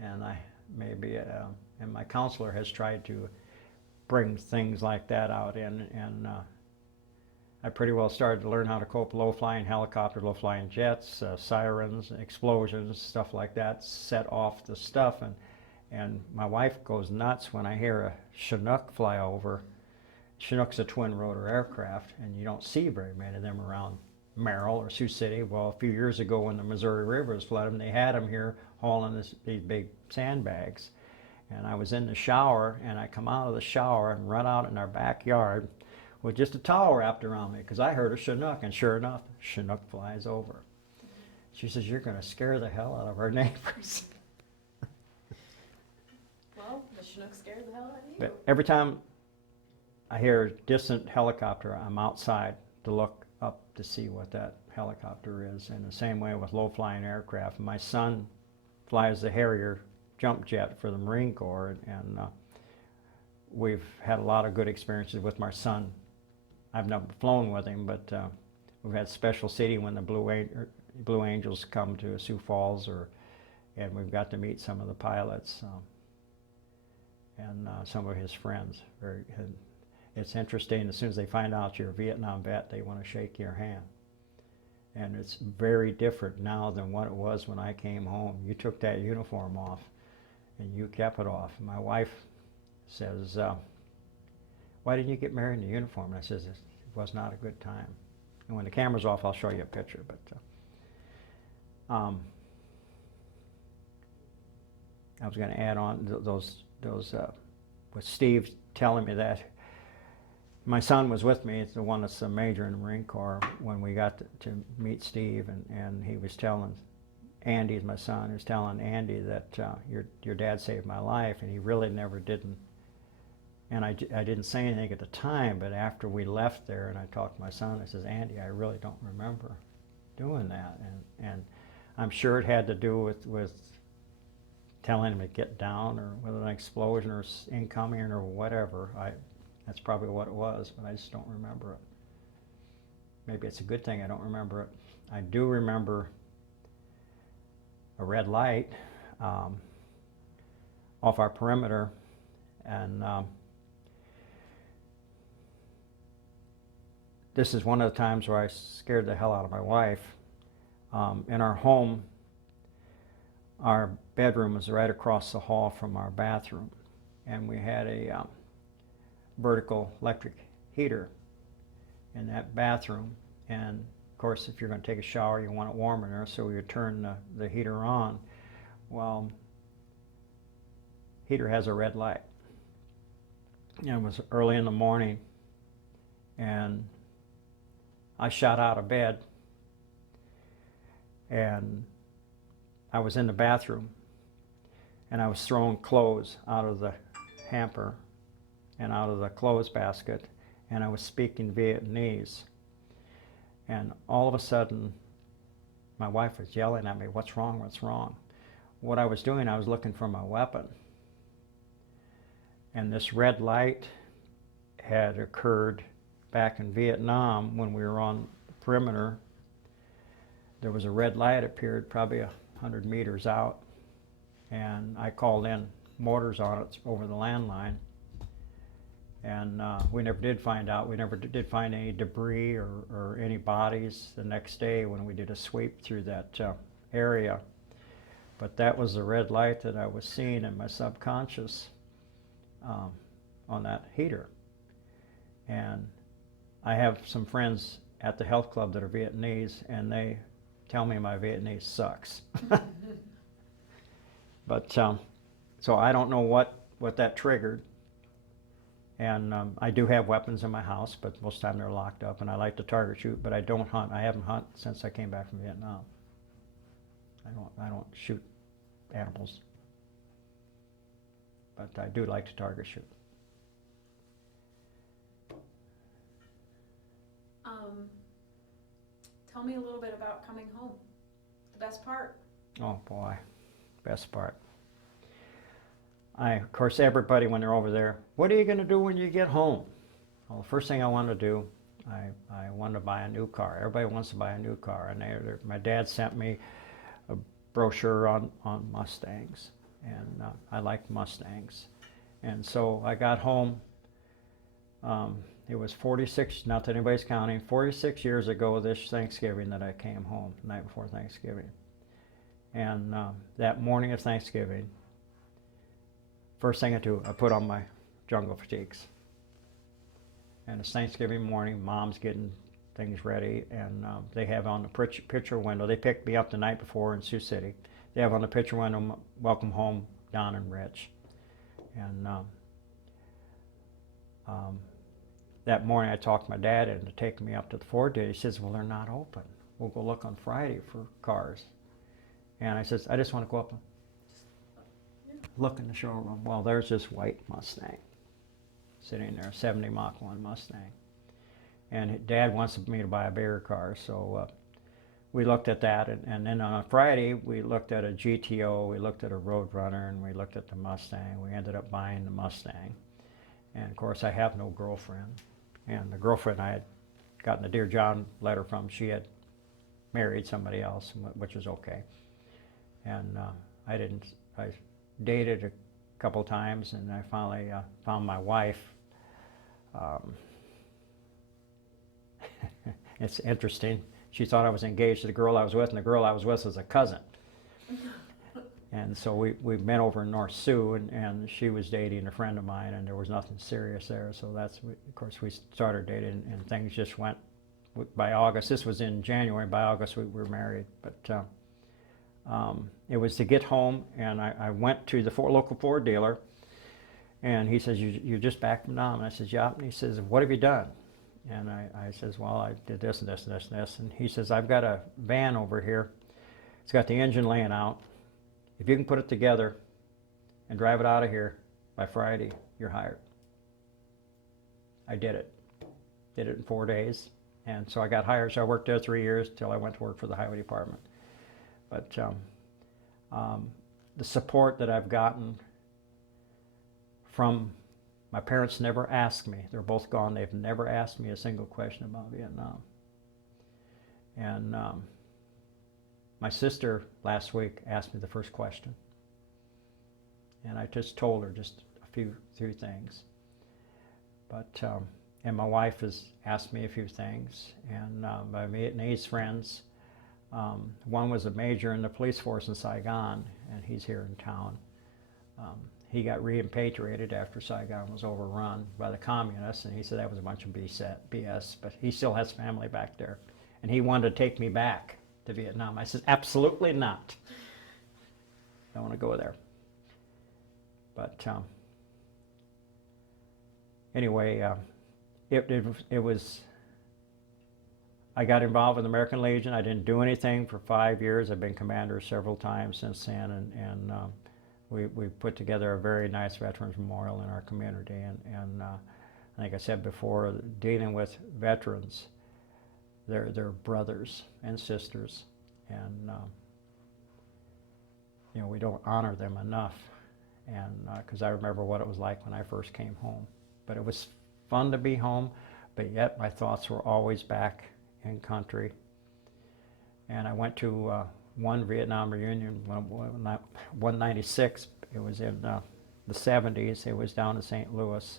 And and my counselor has tried to bring things like that out and I pretty well started to learn how to cope low-flying helicopters, low-flying jets, sirens, explosions, stuff like that, set off the stuff. And my wife goes nuts when I hear a Chinook fly over. Chinook's a twin-rotor aircraft, and you don't see very many of them around Merrill or Sioux City. Well, a few years ago when the Missouri River was flooding, they had them here hauling these big sandbags. And I was in the shower, and I come out of the shower and run out in our backyard with just a towel wrapped around me because I heard a Chinook, and sure enough, Chinook flies over. She says, "You're going to scare the hell out of our neighbors." Well, the Chinook scared the hell out of you. But every time I hear a distant helicopter, I'm outside to look up to see what that helicopter is. In the same way with low-flying aircraft. My son flies the Harrier jump jet for the Marine Corps, and we've had a lot of good experiences with my son. I've never flown with him, but we've had special seating when the Blue Angels come to Sioux Falls, and we've got to meet some of the pilots and some of his friends. It's interesting, as soon as they find out you're a Vietnam vet, they want to shake your hand. And it's very different now than what it was when I came home. You took that uniform off, and you kept it off. My wife says, "Why didn't you get married in a uniform?" And I says, "It was not a good time." And when the camera's off, I'll show you a picture. But I was going to add on those with Steve telling me that. My son was with me, it's the one that's a major in the Marine Corps, when we got to meet Steve, and he was telling Andy's my son, who's telling Andy that your dad saved my life, and he really never didn't. And I didn't say anything at the time, but after we left there and I talked to my son, I says, Andy, I really don't remember doing that. And I'm sure it had to do with telling him to get down, or with an explosion or incoming or whatever. That's probably what it was, but I just don't remember it. Maybe it's a good thing I don't remember it. I do remember a red light off our perimeter, and this is one of the times where I scared the hell out of my wife. In our home, our bedroom was right across the hall from our bathroom, and we had a vertical electric heater in that bathroom. And of course, if you're going to take a shower, you want it warm in there, so we would turn the heater on. Well, heater has a red light, and it was early in the morning, and I shot out of bed, and I was in the bathroom, and I was throwing clothes out of the hamper and out of the clothes basket, and I was speaking Vietnamese. And all of a sudden, my wife was yelling at me, "What's wrong? What's wrong?" What I was doing, I was looking for my weapon. And this red light had occurred back in Vietnam when we were on the perimeter. There was a red light appeared probably 100 meters out, and I called in mortars on it over the landline. And we never did find out. We never did find any debris or any bodies the next day when we did a sweep through that area. But that was the red light that I was seeing in my subconscious on that heater. And I have some friends at the health club that are Vietnamese, and they tell me my Vietnamese sucks. But so I don't know what that triggered. And I do have weapons in my house, but most of the time they're locked up, and I like to target shoot, but I don't hunt. I haven't hunted since I came back from Vietnam. I don't shoot animals, but I do like to target shoot. Tell me a little bit about coming home. The best part. Oh boy, best part. Of course, everybody when they're over there, what are you going to do when you get home? Well, the first thing I want to do, I want to buy a new car. Everybody wants to buy a new car, and my dad sent me a brochure on Mustangs, and I like Mustangs. And so I got home. It was 46, not that anybody's counting, 46 years ago this Thanksgiving that I came home, the night before Thanksgiving. And that morning of Thanksgiving, first thing I do, I put on my jungle fatigues. And it's Thanksgiving morning, Mom's getting things ready, and they have on the picture window, they picked me up the night before in Sioux City. They have on the picture window, "Welcome home, Don and Rich." And that morning I talked my dad into taking me up to the Ford dealer. He says, "Well, they're not open. We'll go look on Friday for cars." And I says, "I just want to go up and look in the showroom." Well, there's this white Mustang sitting there, 70 Mach 1 Mustang. And Dad wants me to buy a bigger car, so we looked at that. And then on a Friday, we looked at a GTO, we looked at a Roadrunner, and we looked at the Mustang. We ended up buying the Mustang. And of course, I have no girlfriend. And the girlfriend I had gotten a Dear John letter from, she had married somebody else, which was okay. And I dated a couple times, and I finally found my wife. It's interesting. She thought I was engaged to the girl I was with, and the girl I was with was a cousin. And so we met over in North Sioux, and she was dating a friend of mine, and there was nothing serious there. So of course, we started dating, and things just went. By August, this was in January. By August, we were married. But it was to get home, and I went to the local Ford dealer, and he says, "You're just back from Nam?" And I says, "Yeah." And he says, "What have you done?" And I says, "Well, I did this and this and this and this." And he says, "I've got a van over here It's got the engine laying out. If you can put it together and drive it out of here by Friday, you're hired. I did it. Did it in 4 days. And so I got hired. So I worked there 3 years till I went to work for the highway department. But the support that I've gotten from my parents never asked me. They're both gone. They've never asked me a single question about Vietnam. And my sister last week asked me the first question. And I just told her just a few things. But, and my wife has asked me a few things. And my Vietnamese friends, one was a major in the police force in Saigon, and he's here in town. He got repatriated after Saigon was overrun by the communists, and he said that was a bunch of BS, but he still has family back there. And he wanted to take me back to Vietnam. I said, absolutely not. I want to go there. But anyway, it was, I got involved with the American Legion. I didn't do anything for 5 years. I've been commander several times since then, and we put together a very nice Veterans Memorial in our community. And like I said before, dealing with veterans, they're brothers and sisters, and you know, we don't honor them enough. And because I remember what it was like when I first came home. But it was fun to be home, but yet my thoughts were always back in country. And I went to one Vietnam reunion, 196. It was in the 70s. It was down in St. Louis.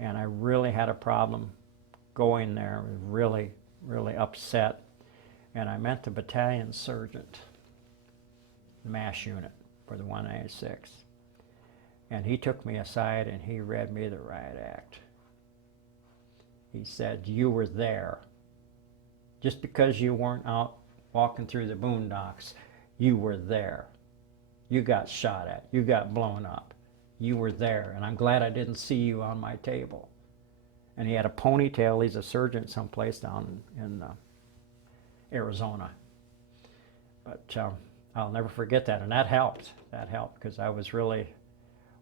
And I really had a problem going there. I was really, really upset. And I met the battalion sergeant, the MASH unit for the 196. And he took me aside and he read me the riot act. He said, you were there. Just because you weren't out walking through the boondocks, you were there. You got shot at. You got blown up. You were there, and I'm glad I didn't see you on my table. And he had a ponytail. He's a surgeon someplace down in Arizona. But I'll never forget that, and that helped. That helped, because I was really,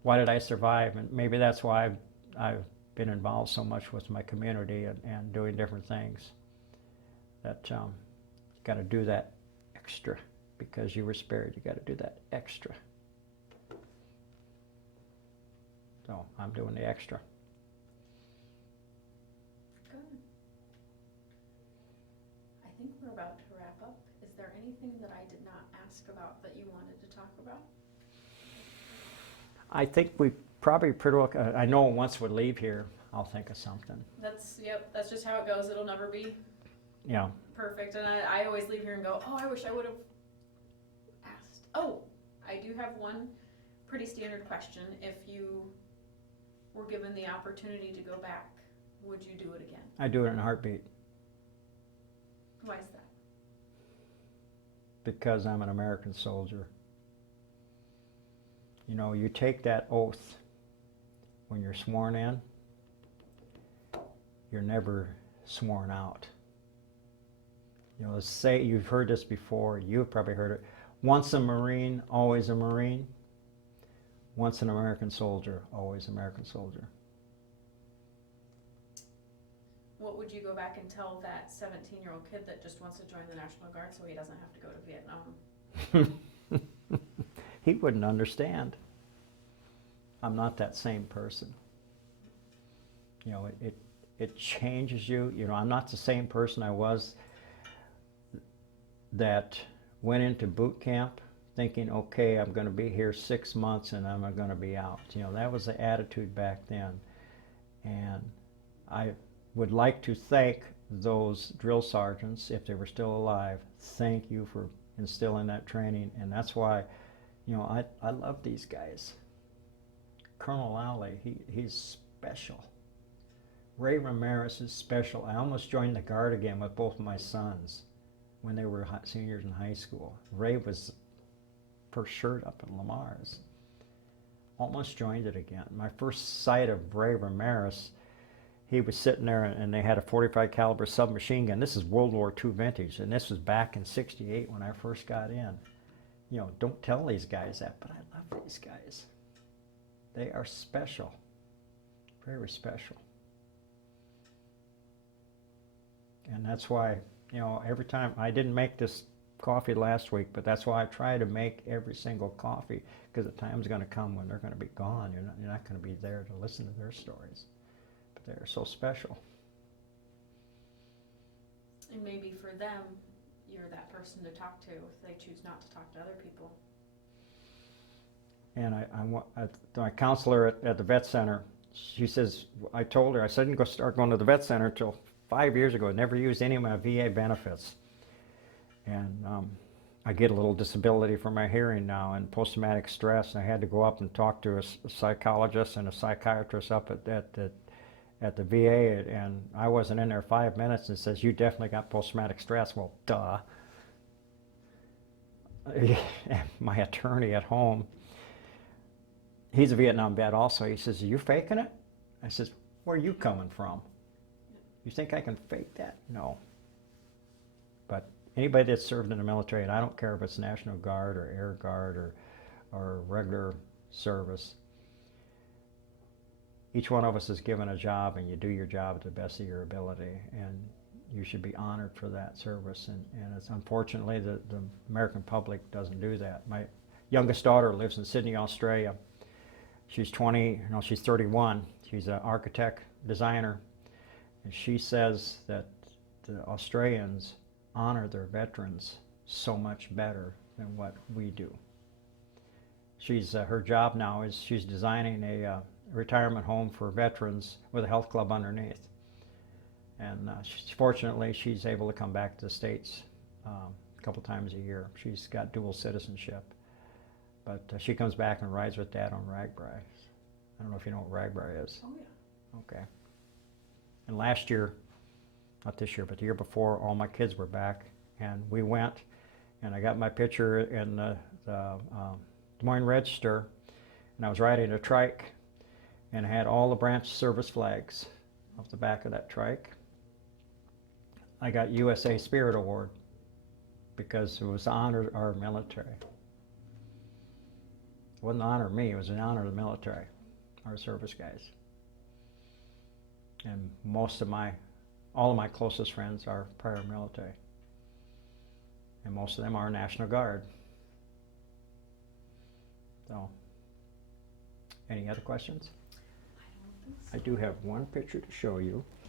why did I survive? And maybe that's why I've been involved so much with my community and doing different things. That you got to do that extra, because you were spared. You got to do that extra. So I'm doing the extra. Good. I think we're about to wrap up. Is there anything that I did not ask about that you wanted to talk about? I think we probably pretty well, I know once we leave here, I'll think of something. Yep, that's just how it goes. It'll never be Yeah. perfect. And I always leave here and go, oh, I wish I would have asked. Oh, I do have one pretty standard question. If you were given the opportunity to go back, would you do it again? I do it in a heartbeat, Why is that? because I'm an American soldier. You know, you take that oath when you're sworn in, you're never sworn out. You know, say, you've heard this before, you've probably heard it. Once a Marine, always a Marine. Once an American soldier, always American soldier. What would you go back and tell that 17-year-old kid that just wants to join the National Guard so he doesn't have to go to Vietnam? He wouldn't understand. I'm not that same person. You know, it changes you. You know, I'm not the same person I was that went into boot camp thinking, okay, I'm going to be here 6 months and I'm going to be out. You know, that was the attitude back then. And I would like to thank those drill sergeants, if they were still alive. Thank you for instilling that training. And that's why, you know, I love these guys. Colonel Lowley, he's special. Ray Ramirez is special. I almost joined the Guard again with both of my sons when they were seniors in high school. Ray was first shirt up in Lamar's. Almost joined it again. My first sight of Ray Ramirez, he was sitting there and they had a .45 caliber submachine gun. This is World War II vintage, and this was back in '68 when I first got in. You know, don't tell these guys that, but I love these guys. They are special, very special. And that's why, you know, every time, I didn't make this coffee last week, but that's why I try to make every single coffee, because the time's going to come when they're going to be gone. You're not going to be there to listen to their stories. But they're so special. And maybe for them, you're that person to talk to if they choose not to talk to other people. And my counselor at the vet center, she says, I told her, I said, I didn't start going to the vet center until 5 years ago. I never used any of my VA benefits. And I get a little disability for my hearing now and post-traumatic stress. And I had to go up and talk to a psychologist and a psychiatrist up at the VA. And I wasn't in there 5 minutes and says, you definitely got post-traumatic stress. Well, duh. My attorney at home, he's a Vietnam vet also. He says, are you faking it? I says, where are you coming from? You think I can fake that? No. But anybody that's served in the military, and I don't care if it's National Guard or Air Guard or regular service, each one of us is given a job, and you do your job to the best of your ability, and you should be honored for that service. And it's unfortunately the American public doesn't do that. My youngest daughter lives in Sydney, Australia. She's 31. She's an architect, designer, and she says that the Australians honor their veterans so much better than what we do. Her job now is she's designing a retirement home for veterans with a health club underneath. And fortunately, she's able to come back to the States a couple times a year. She's got dual citizenship. But she comes back and rides with Dad on ragbri. I don't know if you know what ragbri is. Oh, yeah. Okay. And last year, not this year, but the year before, all my kids were back, and we went, and I got my picture in the Des Moines Register, and I was riding a trike, and I had all the branch service flags off the back of that trike. I got USA Spirit Award because it was to honor our military. It wasn't to honor me, it was an honor of the military, our service guys. And all of my closest friends are prior military. And most of them are National Guard. So, any other questions? I don't think so. I do have one picture to show you.